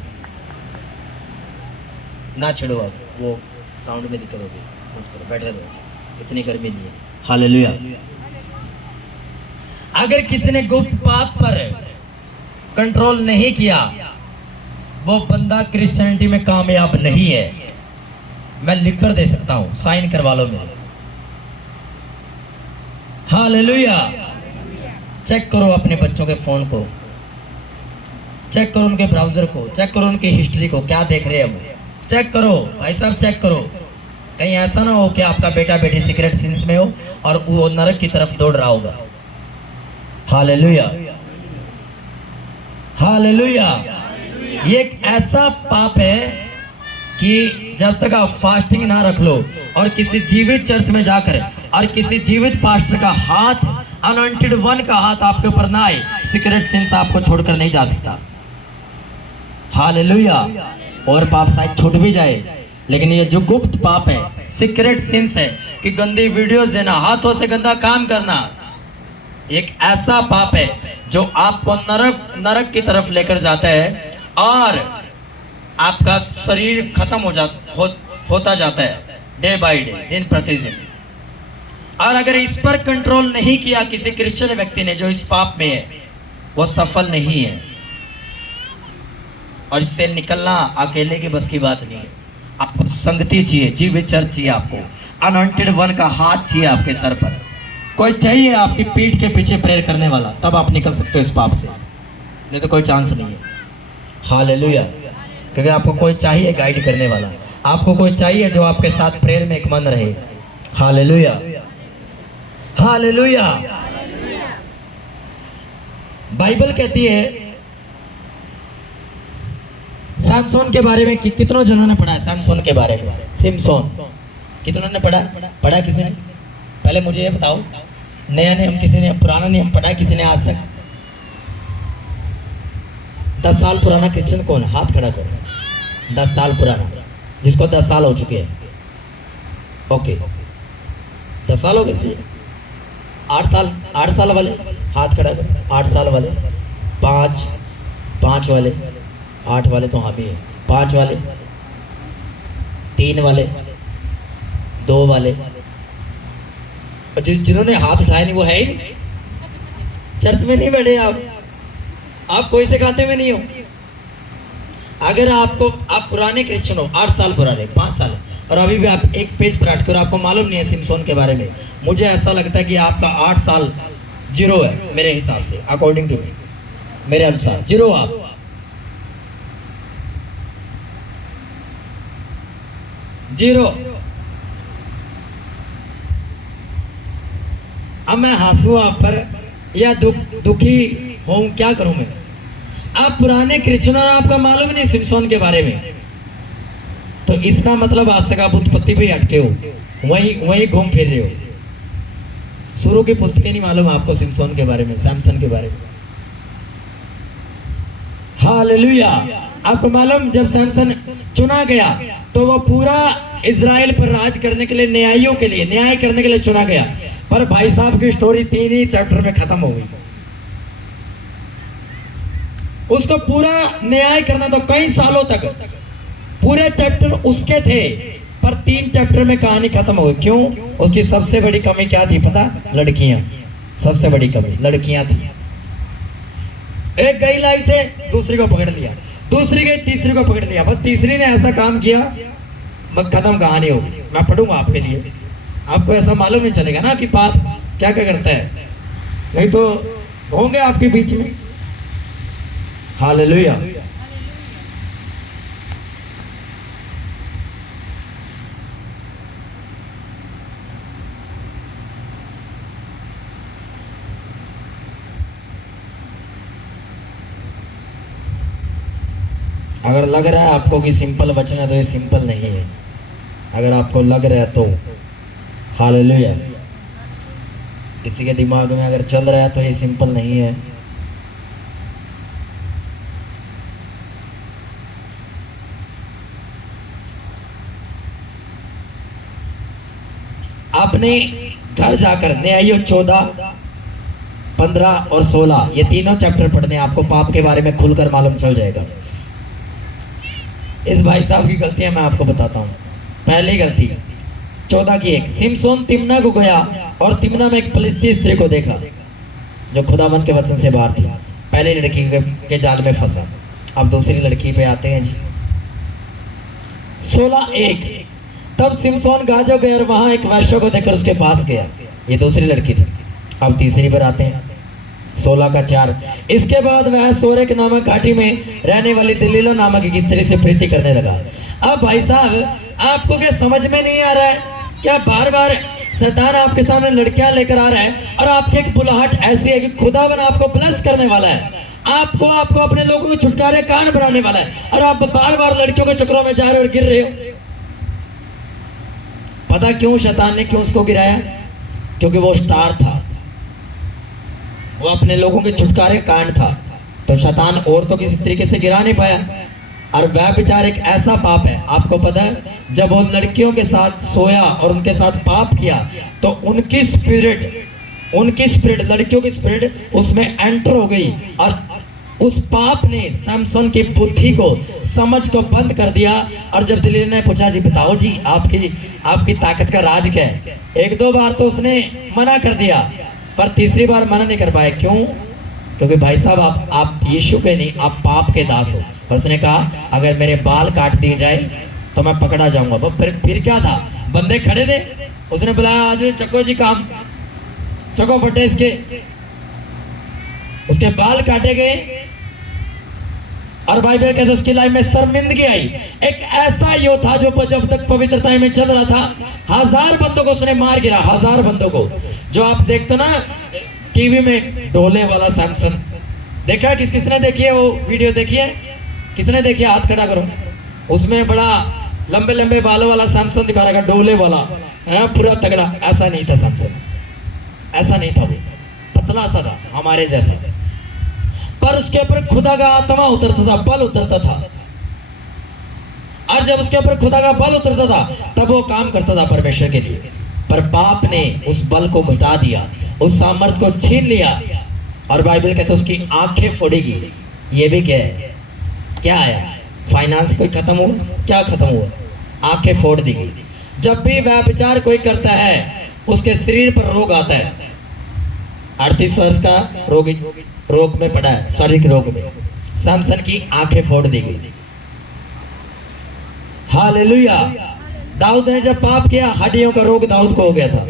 ना छेड़ो, अब वो साउंड में दिक्कत होगी, मत करो, बैठे रहो, इतनी गर्मी नहीं है। हालेलुया। अगर किसी ने गुप्त पाप पर कंट्रोल नहीं किया, वो बंदा क्रिश्चियनिटी में कामयाब नहीं है। मैं लिख कर दे सकता हूं, साइन करवा लो मेरे। हालेलुया। चेक करो अपने बच्चों के फोन को, चेक करो उनके ब्राउजर को, चेक करो उनकी हिस्ट्री को, क्या देख रहे हैं वो, चेक करो भाई साहब, चेक करो। कहीं ऐसा ना हो कि आपका बेटा बेटी सीक्रेट सिंस में हो और वो नरक की तरफ दौड़ रहा होगा। Hallelujah, hallelujah. ये एक ऐसा पाप है कि जब तक आप फास्टिंग ना रख लो और किसी जीवित चर्च में जाकर और किसी जीवित पास्टर का हाथ, अनॉइंटेड वन का हाथ आपके ऊपर ना आए, सीक्रेट सिंस आपको छोड़कर नहीं जा सकता। हालेलुया। और पाप शायद छूट भी जाए, लेकिन ये जो गुप्त पाप है, सीक्रेट सिंस है कि गंदी वीडियोस देना, हाथों से गंदा काम करना, एक ऐसा पाप है जो आपको नरक की तरफ लेकर जाता है और आपका शरीर खत्म होता जाता है डे बाय डे, दिन प्रतिदिन। और अगर इस पर कंट्रोल नहीं किया किसी क्रिश्चियन व्यक्ति ने जो इस पाप में है, वो सफल नहीं है। और इससे निकलना अकेले की बस की बात नहीं है। आपको संगति चाहिए, जीवित चर्च चाहिए, आपको अनॉइंटेड वन का हाथ चाहिए आपके सर पर, कोई चाहिए आपकी पीठ के पीछे प्रेयर करने वाला, तब आप निकल सकते हो इस पाप से, नहीं तो कोई चांस नहीं है। हालेलुया। क्योंकि आपको कोई चाहिए गाइड करने वाला, आपको कोई चाहिए जो आपके साथ प्रेयर में एक मन रहे। Hallelujah, hallelujah. बाइबल कहती है सैमसोन के बारे में, कितनों जनों ने पढ़ा है सैमसोन के बारे में? सिमसोन कितनों ने पढ़ा किसी ने? पहले मुझे ये बताओ, नया नियम किसी ने, पुराना नियम पढ़ा किसी ने आज तक? 10 साल पुराना क्रिश्चियन कौन? हाथ खड़ा करो। 10 साल पुराना, जिसको 10 साल हो चुके हैं। ओके, 10 साल हो गए। 8 साल वाले हाथ खड़ा करो। 8 साल वाले, 5 वाले, 8 वाले तो हाँ भी है, 5 वाले, 3 वाले, 2 वाले। और जिन्होंने हाथ उठाए नहीं वो है ही नहीं, चर्च में नहीं बैठे आप कोई से खाते में नहीं हो। अगर आप पुराने क्रिश्चियन हो, 8 साल पुराने, 5 साल, और अभी भी आप एक पेज पर अटके और आपको मालूम नहीं है सिमसोन के बारे में, मुझे ऐसा लगता है कि आपका 8 साल जीरो है मेरे हिसाब से, अकॉर्डिंग टू मी, मेरे अनुसार जीरो आप। जीरो। अब मैं हंसूं आप पर या दुखी हूं, क्या करूं मैं? आप पुराने क्रिश्चियन और आपका मालूम नहीं सिमसोन के बारे में, तो इसका मतलब आज तक आप उत्पत्ति पे अटके हो, वही घूम फिर रहे हो। शुरू की पुस्तकें नहीं मालूम आपको सिमसोन के बारे में, सैमसन के बारे में। हालेलुया। आपको मालूम जब सैमसन चुना गया तो वो पूरा इजराइल पर राज करने के लिए, न्यायियों के लिए, न्याय करने के लिए चुना गया। पर भाई साहब की स्टोरी 3 ही चैप्टर में खत्म हो गई। उसको पूरा न्याय करना तो कई सालों तक, पूरे चैप्टर उसके थे, पर 3 चैप्टर में कहानी खत्म हो गई। क्यों? उसकी सबसे बड़ी कमी क्या थी पता? लड़कियां। सबसे बड़ी कमी लड़कियां थी। एक गई लाइफ से दूसरी को पकड़ लिया, दूसरी गई तीसरी को पकड़ लिया, बस तीसरी ने ऐसा काम किया, बस खत्म कहानी होगी। मैं पढ़ूंगा आपके लिए, आपको ऐसा मालूम नहीं चलेगा ना कि पाप क्या क्या करता है, नहीं तो होंगे आपके बीच में। हालेलुया। अगर लग रहा है आपको कि सिंपल बचना, तो ये सिंपल नहीं है। अगर आपको लग रहा है तो हालेलुया। किसी के दिमाग में अगर चल रहा है तो ये सिंपल नहीं है। अपने घर जाकर न्यायियों 14 15 और 16 ये तीनों चैप्टर पढ़ने हैं, आपको पाप के बारे में खुलकर मालूम चल जाएगा। इस भाई साहब की गलतियां मैं आपको बताता हूँ। पहली गलती 14 की 1, सिमसोन तिम्ना को गया और तिम्ना में एक फलिस्ती स्त्री को देखा जो खुदावंत के वचन से बाहर थी। पहली लड़की के जाल में फंसा। अब दूसरी लड़की पे आते हैं जी। 16:1, तब सिमसोन गाजो गया और वहां एक वैश्य को देखकर उसके पास गया। ये दूसरी लड़की थी। अब तीसरी पर आते हैं 16:4, इसके बाद वह सोरेक नामक घाटी में रहने वाली दलीला नामक एक स्त्री से प्रीति करने लगा। अब भाई साहब आपको क्या समझ में नहीं आ रहा है क्या? बार बार शैतान आपके सामने लड़कियां लेकर आ रहा है और आपकी एक बुलाहट ऐसी है कि खुदावन आपको ब्लेस करने वाला है, आपको अपने लोगों को छुटकारे कान बनाने वाला है, और आप बार बार लड़कियों के चक्रों में जा रहे हो और गिर रहे हो। पता क्यों शैतान ने क्यों उसको गिराया? क्योंकि वो स्टार था, वो अपने लोगों के छुटकारे कांड था। तो शैतान और तो किसी तरीके से गिरा नहीं पाया। और वह विचार एक ऐसा पाप है, आपको पता है, जब वो लड़कियों के साथ सोया और उनके साथ पाप किया तो उनकी स्पिरिट लड़कियों की स्पिरिट उसमें एंटर हो गई और उस पाप ने सैमसन की बुद्धि को, समझ को बंद कर दिया। और जब दलीला ने पूछा जी बताओ जी आपकी ताकत का राज क्या है, 1-2 बार तो उसने मना कर दिया, पर तीसरी बार मना नहीं कर पाए। क्यों? क्योंकि भाई साहब आप यीशु के नहीं, आप पाप के दास हो। उसने कहा अगर मेरे बाल काट दिए जाए तो मैं पकड़ा जाऊंगा। वो फिर क्या था, बंदे खड़े थे, उसने बुलाया आज चको जी काम, चको फटे इसके, उसके बाल काटे गए। और बाइबल कहते उसकी लाइफ में शर्मिंदगी आई। एक ऐसा योद्धा जो जब तक पवित्रता में चल रहा था, 1000 बंदों को उसने मार गिरा, 1000 बंदों को। जो आप देखते ना टीवी में डोले वाला सैमसन, देखा किसने देखी है वो वीडियो? देखी है? किसने देखी है? हाथ खड़ा करो। उसमें बड़ा लंबे लंबे बालों वाला सैमसन दिखा रहा, डोले वाला है, पूरा तगड़ा। ऐसा नहीं था सैमसन, ऐसा नहीं था, वो पतला सा था हमारे जैसा, पर उसके ऊपर खुदा का आत्मा उतरता था, बल उतरता था। और जब उसके ऊपर खुदा का बल उतरता था तब वो काम करता था परमेश्वर के लिए। पर पाप ने उस बल को घटा दिया, उस सामर्थ को छीन लिया, और बाइबल कहते उसकी आंखें फोड़ेगी। ये भी क्या आया? फाइनेंस कोई खत्म हुआ? क्या खत्म हुआ? आंखें फोड़ दी गई। जब भी वह विचार कोई करता है उसके शरीर पर रोग आता है। 38 वर्ष का रोग में पड़ा है, शारीरिक रोग में। सैमसन की आंखें फोड़ दी गई। हालेलुया। दाऊद ने जब पाप किया, हड्डियों का रोग दाऊद को हो गया था।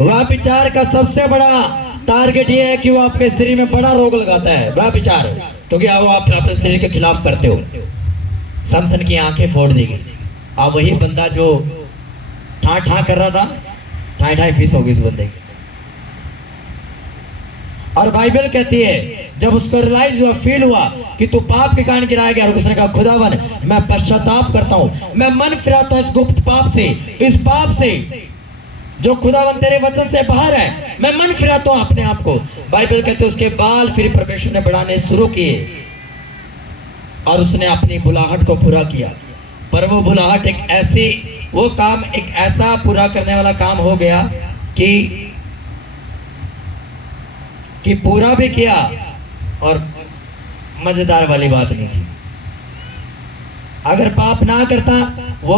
वह विचार का सबसे बड़ा टारगेट यह है कि वो आपके शरीर में बड़ा रोग लगाता है, वह विचार, क्योंकि वो आप अपने शरीर के खिलाफ करते हो। सैमसन की आंखें फोड़ दी गई। अब वही बंदा जो ठा कर रहा था, ठाई फीस हो गई उस बंदे की। और बाइबल कहती है जब उसको रियलाइज हुआ, फील हुआ कि तू पाप के कारण गिराया गया, और उसने कहा खुदावन मैं पश्चाताप करता हूं, मैं मन फिराता हूं इस गुप्त पाप से, इस पाप से जो खुदावन तेरे वचन से बाहर है, मैं मन फिराता हूं अपने आप को। बाइबल कहते हैं उसके बाल फिर परमेश्वर ने बढ़ाने शुरू किए और उसने अपनी बुलाहट को पूरा किया। पर वो बुलाहट वो काम एक ऐसा पूरा करने वाला काम हो गया कि पूरा भी किया और मजेदार वाली बात नहीं थी। अगर पाप ना करता वो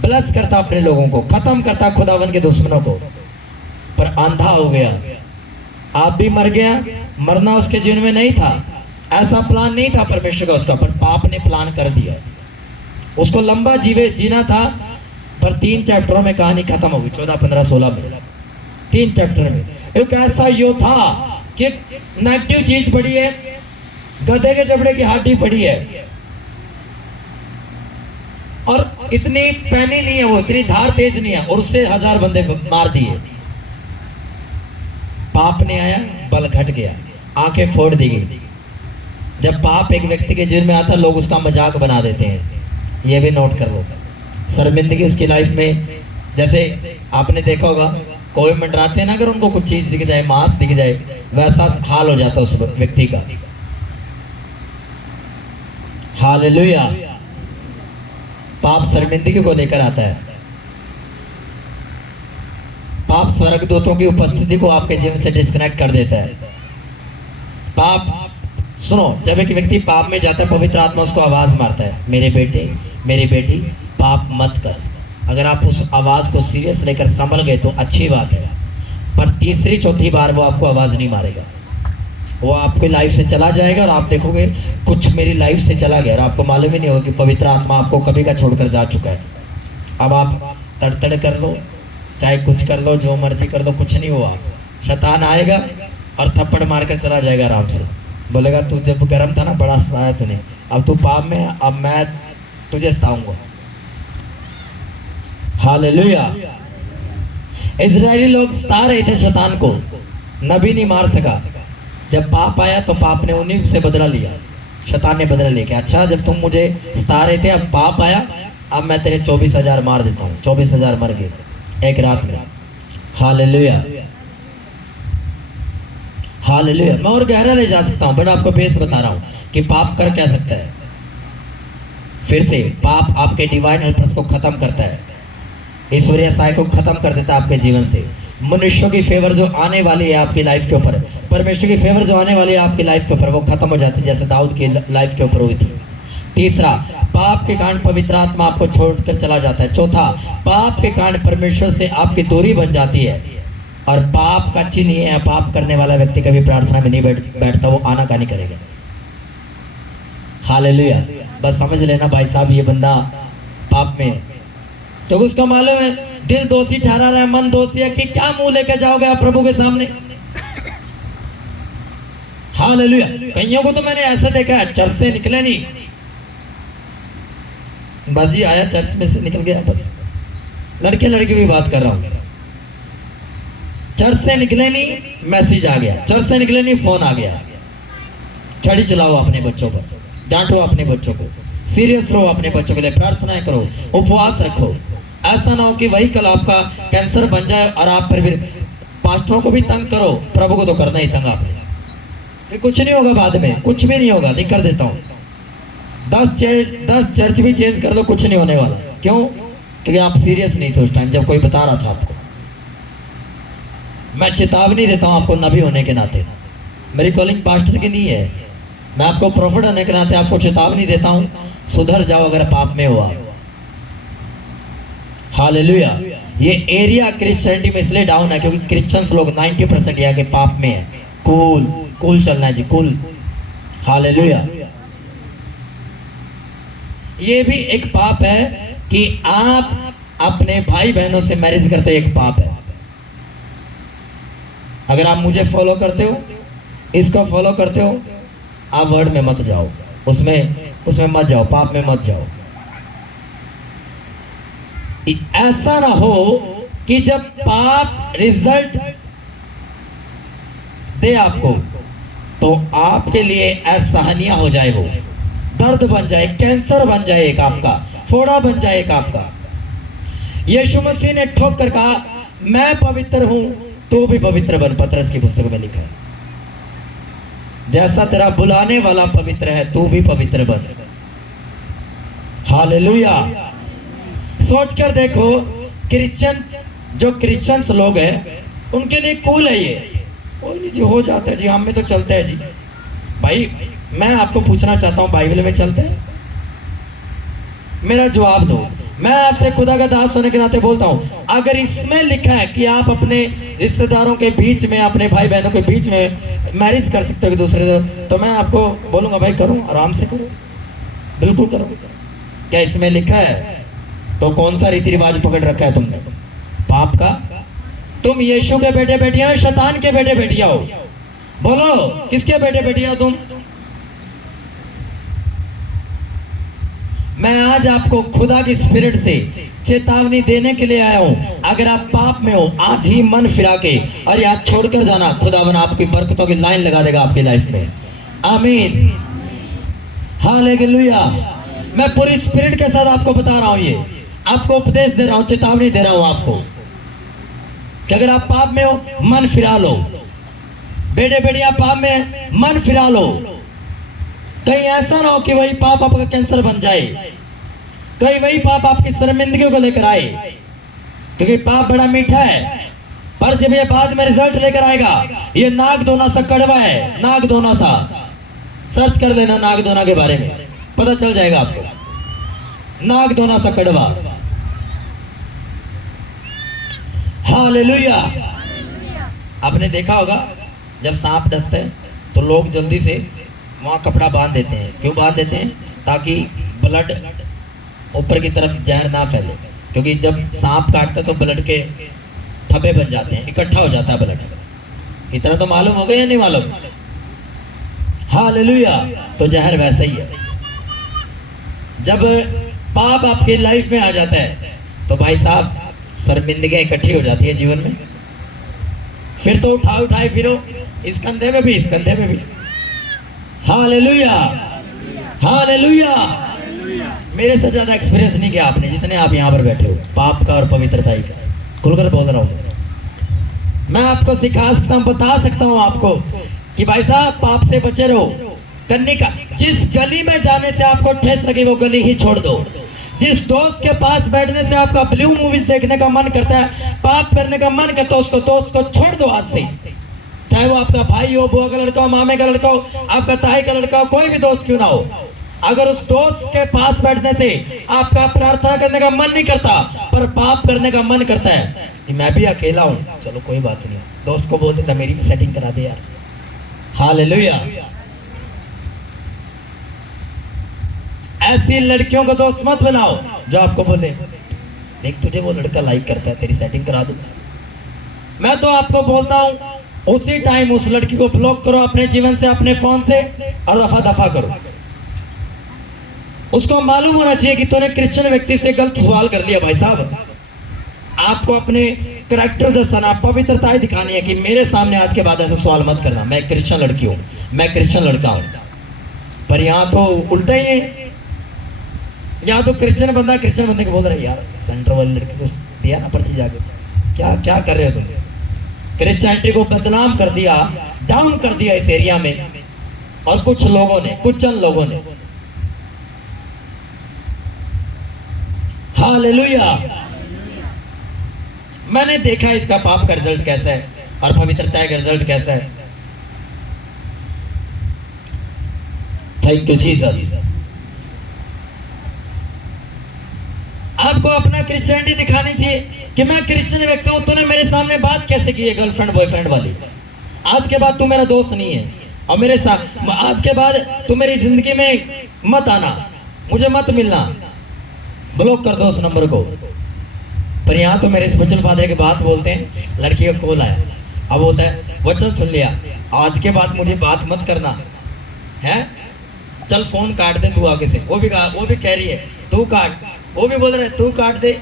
ब्लस करता अपने लोगों को, खत्म करता खुदावन के दुश्मनों को, पर अंधा हो गया। आप भी मर गया। मरना उसके जीवन में नहीं था, ऐसा प्लान नहीं था परमेश्वर का उसका, पर पाप ने प्लान कर दिया। उसको लंबा जीना था, पर 3 चैप्टरों में कहानी खत्म हो गई। 14, 15, 16 में 3 चैप्टर में एक ऐसा योद्धा कि नेगेटिव चीज पड़ी है, गधे के जबड़े की हड्डी पड़ी है, और इतनी पैनी नहीं है, वो इतनी धार तेज नहीं है, और उससे 1000 बंदे मार दिए। पाप ने आया, बल घट गया, आंखें फोड़ दी गई। जब पाप एक व्यक्ति के जीवन में आता लोग उसका मजाक बना देते हैं, ये भी नोट कर लो। शर्मिंदगी उसकी लाइफ में, जैसे आपने देखा होगा कोई मंडराते हैं ना, अगर उनको कुछ चीज दिख जाए, मांस दिख जाए, वैसा हाल हो जाता है उस व्यक्ति का। हालेलुया। पाप शर्मिंदगी को लेकर आता है, पाप स्वर्गदूतों की उपस्थिति को आपके जीवन से डिस्कनेक्ट कर देता है। पाप, सुनो, जब एक व्यक्ति पाप में जाता है, पवित्र आत्मा उसको आवाज मारता है, मेरे बेटे, मेरी बेटी, पाप मत कर। अगर आप उस आवाज को सीरियस लेकर संभल गए तो अच्छी बात है, पर तीसरी चौथी बार वो आपको आवाज नहीं मारेगा, वो आपकी लाइफ से चला जाएगा और आप देखोगे कुछ मेरी लाइफ से चला गया और आपको मालूम ही नहीं होगा कि पवित्र आत्मा आपको कभी का छोड़कर जा चुका है। अब आप तड़तड़ कर लो, चाहे कुछ कर लो, जो मर्जी कर लो, कुछ नहीं हुआ। शैतान आएगा और थप्पड़ मारकर चला जाएगा आराम से, बोलेगा तू जब गर्म था ना, बड़ा सताया तूने, अब तू पाप में, अब मैं तुझे सताऊंगा। हालेलुया। इजरायली लोग सता रहे थे शैतान को, नबी नहीं मार सका। जब पाप आया तो पाप ने उन्हीं से बदला लिया, शैतान ने बदला लेके, अच्छा जब तुम मुझे सता रहे थे, अब पाप आया, अब मैं तेरे 24,000 मार देता हूँ। 24,000 मर गए एक रात में। Hallelujah, hallelujah. मैं और गहरा ले जा सकता हूँ, बट आपको बेस बता रहा हूँ कि पाप कर क्या सकता है। फिर से, पाप आपके डिवाइन हेल्पर्स को खत्म करता है, ईश्वरीय सहाय को खत्म कर देता है आपके जीवन से। मनुष्यों की फेवर जो आने वाली है आपकी लाइफ के ऊपर, परमेश्वर की फेवर जो आने वाली है आपकी लाइफ के ऊपर, वो खत्म हो जाती है, जैसे दाऊद की लाइफ के ऊपर हुई थी। तीसरा, पाप के कारण पवित्र आत्मा आपको छोड़कर चला जाता है। चौथा, पाप के कारण परमेश्वर से आपकी दूरी बन जाती है। और पाप का चिन्ह ये है, पाप करने वाला व्यक्ति कभी प्रार्थना में नहीं बैठता, वो आनाकानी करेगा। हालेलुया। बस समझ लेना भाई साहब, ये बंदा पाप में है, तो उसका मालूम है, दिल दोषी ठहरा रहा है, मन दोषी है, कि क्या मुंह लेकर जाओगे आप प्रभु के सामने। हालेलुया। कईयों को तो मैंने ऐसा देखा है, चर्च से निकले नहीं, बस जी आया चर्च में से निकल गया, बस। लड़के लड़की भी बात कर रहा हूं, चर्च से निकले नहीं, मैसेज आ गया, चर्च से निकले नहीं, फोन आ गया। छड़ी चलाओ अपने बच्चों पर, डांटो अपने बच्चों को, सीरियस रहो अपने बच्चों के लिए, प्रार्थनाएं करो, उपवास रखो। ऐसा ना हो कि वही कल आपका कैंसर बन जाए और आप फिर पास्टरों को भी तंग करो, प्रभु को तो करना ही तंग आपने, फिर कुछ नहीं होगा, बाद में कुछ भी नहीं होगा। नहीं कर देता हूँ, 10 चर्च भी चेंज कर दो, कुछ नहीं होने वाला। क्यों? क्योंकि आप सीरियस नहीं थे उस टाइम जब कोई बता रहा था आपको। मैं चेतावनी देता हूँ आपको, नबी होने के नाते, मेरी कॉलिंग पास्टर की नहीं है, मैं आपको प्रॉफिट होने के नाते आपको चेतावनी देता हूँ, सुधर जाओ अगर पाप में हुआ। हालेलुया। ये एरिया क्रिश्चियनिटी में इसलिए डाउन है क्योंकि क्रिश्चियंस लोग 90% यहाँ के पाप में है। कूल चलना है जी, कूल। हालेलुया। ये भी एक पाप है कि आप अपने भाई बहनों से मैरिज करते हो, एक पाप है। अगर आप मुझे फॉलो करते हो, इसको फॉलो करते हो, आप वर्ड में मत जाओ, उसमें मत जाओ, पाप में मत जाओ। ऐसा ना हो कि जब पाप रिजल्ट दे आपको, तो आपके लिए असहनीय हो जाए, वो दर्द बन जाए, कैंसर बन जाए एक आपका, फोड़ा बन जाए एक आपका। यीशु मसीह ने ठोक कर कहा, मैं पवित्र हूं, तू भी पवित्र बन। पतरस की पुस्तक में लिखा है, जैसा तेरा बुलाने वाला पवित्र है, तू भी पवित्र बन। हालेलुया। सोच कर देखो, क्रिश्चियंस लोग हैं, उनके लिए कूल है ये, कोई नहीं जी, हो जाता है जी, हम में तो चलता है जी। भाई मैं आपको पूछना चाहता हूं, बाइबल में चलता है? मेरा जवाब दो। मैं आपसे खुदा का दास होने के नाते बोलता हूं, अगर इसमें लिखा है कि आप अपने रिश्तेदारों के बीच में, अपने भाई बहनों के बीच में मैरिज कर सकते हो दूसरे से, तो मैं आपको बोलूंगा भाई करो, आराम से करो, बिल्कुल करो। क्या इसमें लिखा है? तो कौन सा रीति रिवाज पकड़ रखा है तुमने? पाप का। तुम यीशु के बेटे बेटियां हो, शैतान के बेटे बेटियां हो? बोलो, किसके बेटे बेटियां तुम? मैं आज आपको खुदा की स्पिरिट से चेतावनी देने के लिए आया हूं। अगर आप पाप में हो, आज ही मन फिरा के और याद छोड़कर जाना, खुदावन आपकी बरकतों की लाइन लगा देगा आपकी लाइफ में। आमीन। हालेलुया। मैं पूरी स्पिरिट के साथ आपको बता रहा हूं, ये आपको उपदेश दे रहा हूं, चेतावनी दे रहा हूं आपको कि अगर आप पाप में हो, मन फिरा लो। बेटे बेटियां पाप में, मन फिरा लो। कहीं ऐसा ना हो कि वही पाप आपका कैंसर बन जाए, कहीं वही पाप आपकी शर्मिंदगी को लेकर आए, क्योंकि पाप बड़ा मीठा है। पर जब ये बाद में रिजल्ट लेकर आएगा, ये नाक धोना सा कड़वा है, नाक धोना सा। सर्च कर लेना नाक धोना के बारे में, पता चल जाएगा आपको। नाक धोना सा कड़वा। हालेलुया। आपने देखा होगा जब सांप डसते हैं तो लोग जल्दी से वहां कपड़ा बांध देते हैं। क्यों बांध देते हैं? ताकि ब्लड ऊपर की तरफ जहर ना फैले, क्योंकि जब सांप काटता तो ब्लड के थब्बे बन जाते हैं, इकट्ठा हो जाता है ब्लड। इतना तो मालूम हो गया या नहीं मालूम? हालेलुया। तो जहर वैसा ही है। जब पाप आपके लाइफ में आ जाता है तो भाई साहब शर्मिंदगियां इकट्ठी हो जाती है जीवन में। फिर तो उठाए फिरो, इस कंधे में भी, इस कंधे में भी। Hallelujah, hallelujah. मेरे से ज्यादा एक्सपीरियंस नहीं किया आपने जितने आप यहाँ पर बैठे हो पाप का और पवित्रता का। खुलकर बोल रहा हूँ मैं, आपको सिखा सकता हूँ, बता सकता हूँ आपको कि भाई साहब पाप से बचे रहो। करने का जिस गली में जाने से आपको ठेस लगे वो गली ही छोड़ दो। जिस दोस्त के पास बैठने से आपका ब्लू मूवीज देखने का मन करता है, पाप करने का मन करता है, उसको दोस्त को छोड़ दो आज से। चाहे वो आपका भाई हो, बुआ का लड़का हो, मामे का लड़का हो, आपका ताई का लड़का हो, कोई भी दोस्त क्यों ना हो, अगर उस दोस्त के पास बैठने से आपका प्रार्थना करने का मन नहीं करता पर पाप करने का मन करता है कि मैं भी अकेला हूं, चलो कोई बात नहीं, दोस्त को बोल देता मेरी भी सेटिंग करा दे यार। हालेलुया। ऐसी लड़कियों को दोस्त मत बनाओ जो आपको बोले देख तुझे वो लड़का लाइक करता है, तेरी सेटिंग करा दूं। मैं तो आपको बोलता हूं उसी टाइम उस लड़की को ब्लॉक करो अपने जीवन से, अपने फोन से, और दफा दफा करो। उसको मालूम होना चाहिए कि तूने क्रिश्चियन व्यक्ति से गलत सवाल कर दिया। भाई साहब आपको अपने करैक्टर दर्शाना, पवित्रता दिखानी है कि मेरे सामने आज के बाद ऐसा सवाल मत करना, मैं क्रिश्चियन लड़की हूं, मैं क्रिश्चियन लड़का हूं। पर यहां तो उल्टा ही है। या तो क्रिश्चियन बंदा क्रिश्चियन बंदे को बोल रहे यार सेंटर वाली लड़की को दिया ना पर्ची जाके, क्या क्या कर रहे हो तुम? क्रिश्चियनिटी को बदनाम कर दिया, डाउन कर दिया इस एरिया में। और कुछ लोगों ने, कुछ चंद लोगों ने। हालेलुया। मैंने देखा इसका पाप का रिजल्ट कैसा है और पवित्रता का रिजल्ट कैसा है। Thank you Jesus. आपको अपना क्रिश्चियनिटी दिखानी चाहिए कि मैं क्रिश्चियन व्यक्ति हूं। तूने मेरे सामने बात कैसे की है गर्लफ्रेंड बॉयफ्रेंड वाली? आज के बाद तू मेरा दोस्त नहीं है और मेरे साथ आज के बाद तू मेरी जिंदगी में मत आना, मुझे मत मिलना, ब्लॉक कर दो उस नंबर को। पर यहाँ तो मेरे स्पिरिचुअल फादर की बात बोलते हैं, लड़की का कॉल आया, अब बोलता है वचन सुन लिया, आज के बाद मुझे बात मत करना है, चल फोन काट दे तू आगे से। वो भी कह रही है तू काट, वो भी बोल रहे तू काट दे।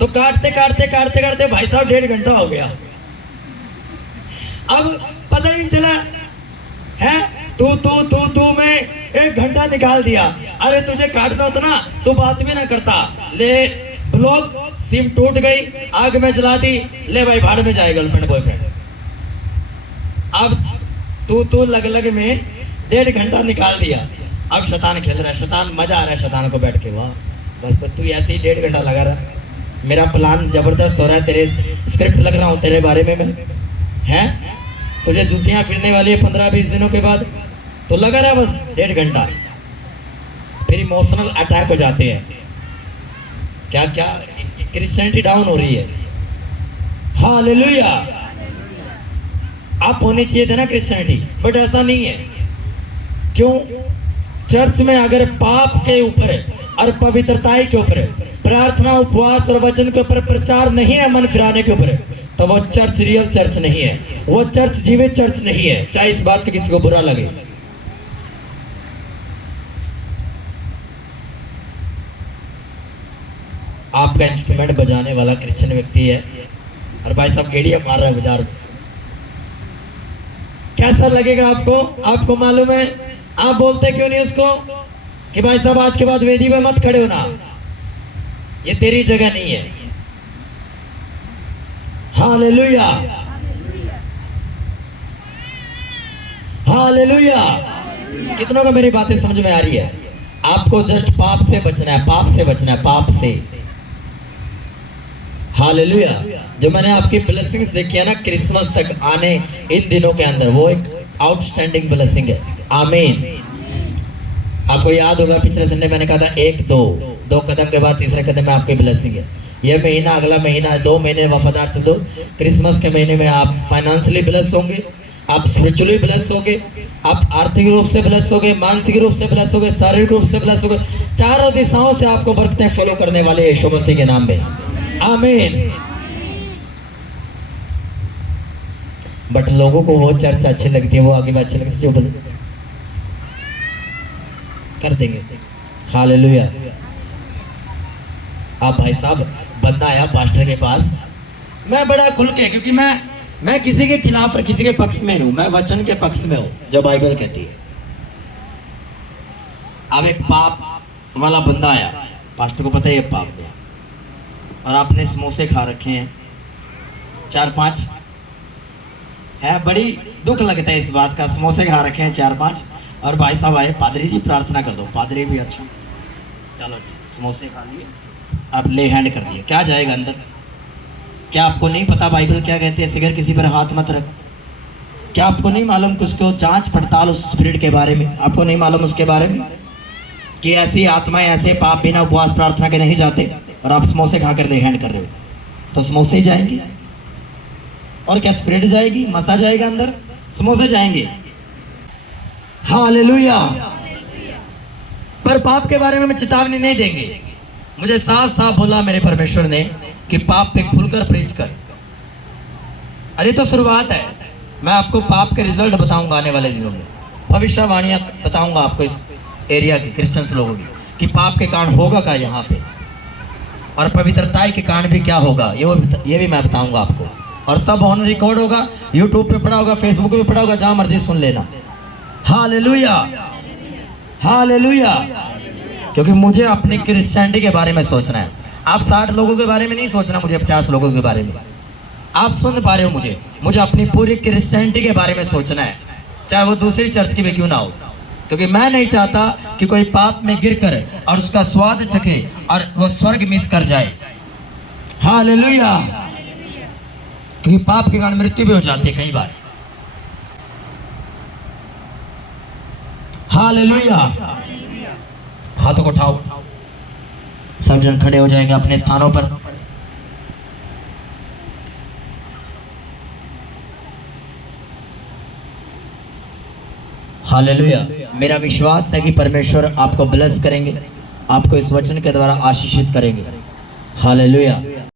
तो काटते काटते काटते काटते भाई साहब 1.5 घंटा हो गया। अब पता ही नहीं चला है, तू में 1 घंटा निकाल दिया। अरे तुझे काटना होता ना तो बात भी ना करता। ले ब्लॉक, सिम टूट गई, आग में जला दी, ले भाई भाड़ में जाए गर्लफ्रेंड बॉयफ्रेंड। अब तू लग में 1.5 घंटा निकाल दिया। अब शैतान खेल रहा है, शैतान मजा आ रहा है शैतान को बैठ के। वाह बस तू ऐसे ही 1.5 घंटा लगा रहा। मेरा प्लान जबरदस्त हो रहा है, तेरे स्क्रिप्ट लग रहा हूँ तेरे बारे में मैं, हैं तुझे जूतियां फिरने वाली है 15-20 दिनों के बाद, तो लगा रहा बस 1.5 घंटा। फिर इमोशनल अटैक हो जाते हैं। क्या क्या क्रिश्चियनिटी डाउन हो रही है। हालेलुया। आप होनी चाहिए थे ना क्रिश्चियनिटी, बट ऐसा नहीं है। क्यों? चर्च में अगर पाप के ऊपर और पवित्रताई के ऊपर, प्रार्थना, उपवास और वचन के ऊपर प्रचार नहीं है, मन फिराने के ऊपर, तो वो चर्च रियल चर्च नहीं है, वो चर्च जीवित चर्च नहीं है, चाहे इस बात का किसी को बुरा लगे। आपका इंस्ट्रूमेंट बजाने वाला क्रिश्चियन व्यक्ति है और भाई साहब गेड़िया मार रहा है बाजार में, कैसा लगेगा आपको? आपको मालूम है? आप बोलते क्यों नहीं उसको कि भाई साहब आज के बाद वेदी में मत खड़े होना, ये तेरी जगह नहीं है। Hallelujah, hallelujah. कितनों को मेरी बातें समझ में आ रही है? आपको जस्ट पाप से बचना है, पाप से बचना है, पाप से। हालेलुया। जो मैंने आपकी ब्लेसिंग्स देखी है ना क्रिसमस तक आने इन दिनों के अंदर, वो एक आउटस्टैंडिंग ब्लेसिंग है। आमीन। आपको याद होगा पिछले संडे मैंने कहा था एक दो कदम के बाद तीसरे कदम में आपकी ब्लेसिंग है। यह महीना, अगला महीना, 2 महीने वफादार चल दो। क्रिसमस के महीने में आप फाइनेंशियली ब्लेस होंगे, आप स्पिरिचुअली ब्लेस होगे, आप आर्थिक रूप से ब्लेस होगे, मानसिक रूप से ब्लेस होगे, शारीरिक रूप से ब्लेस होगे। चारों दिशाओं से आपको बरकतें फॉलो करने वाले यीशु मसीह के नाम में। आमीन। बट लोगों को वो चर्च अच्छी लगती है, वो आगे बात अच्छी लगती है, जो बोले कर देंगे। हालेलुया। आप भाई साहब, बंदा आया पास्टर के पास, मैं बड़ा खुल के, क्योंकि मैं किसी के खिलाफ और किसी के पक्ष में नहीं हूं, मैं वचन के पक्ष में हूं जो बाइबल कहती है। अब एक पाप वाला बंदा आया, पास्टर को पता है ये पाप है, और आपने समोसे खा रखे हैं 4-5 है। बड़ी दुख लगता है इस बात का, समोसे खा रखे हैं 4-5, और भाई साहब आए, पादरी जी प्रार्थना कर दो। पादरी भी अच्छा, चलो जी समोसे खा लिए, अब ले हैंड कर दिए, क्या जाएगा अंदर? क्या आपको नहीं पता बाइबल क्या कहती है? सिगर किसी पर हाथ मत रख। क्या आपको नहीं मालूम कि उसको जांच पड़ताल उस स्पिरिट के बारे में, आपको नहीं मालूम उसके बारे में कि ऐसी आत्माएं, ऐसे पाप बिना उपवास प्रार्थना के नहीं जाते, और आप समोसे खा कर ले हैंड कर रहे हो, तो समोसे ही जाएंगे और क्या स्पिरिट जाएगी? मसा जाएगा अंदर, समोसे जाएंगे। हालेलुया। पर पाप के बारे में हम चेतावनी नहीं देंगे। मुझे साफ साफ बोला मेरे परमेश्वर ने कि पाप पे खुलकर प्रीच कर। अरे तो शुरुआत है, मैं आपको पाप के रिजल्ट बताऊंगा आने वाले दिनों में, भविष्यवाणियां बताऊंगा आपको इस एरिया के क्रिश्चियंस लोगों की कि पाप के कारण होगा क्या यहाँ पे, और पवित्रताई के कारण भी क्या होगा, ये भी मैं बताऊंगा आपको। और सब ऑन रिकॉर्ड होगा, यूट्यूब पे पड़ा होगा, फेसबुक पे पड़ा होगा, जहां मर्जी सुन लेना। Hallelujah, hallelujah. क्योंकि मुझे अपनी क्रिश्चियनिटी के बारे में सोचना है। आप 60 लोगों के बारे में नहीं सोचना, मुझे 50 लोगों के बारे में। आप सुन पा रहे हो मुझे अपनी पूरी क्रिश्चियनिटी के बारे में सोचना है, चाहे वो दूसरी चर्च की भी क्यों ना हो। क्योंकि मैं नहीं चाहता कि कोई पाप में गिरकर और उसका स्वाद चखे और वो स्वर्ग मिस कर जाए। हालेलुया। क्योंकि पाप के कारण मृत्यु भी हो जाती है कई बार। हालेलुया। हाथों को उठाओ, सब जन खड़े हो जाएंगे अपने स्थानों पर। हालेलुया। मेरा विश्वास है कि परमेश्वर आपको ब्लेस करेंगे, आपको इस वचन के द्वारा आशीषित करेंगे। हालेलुया।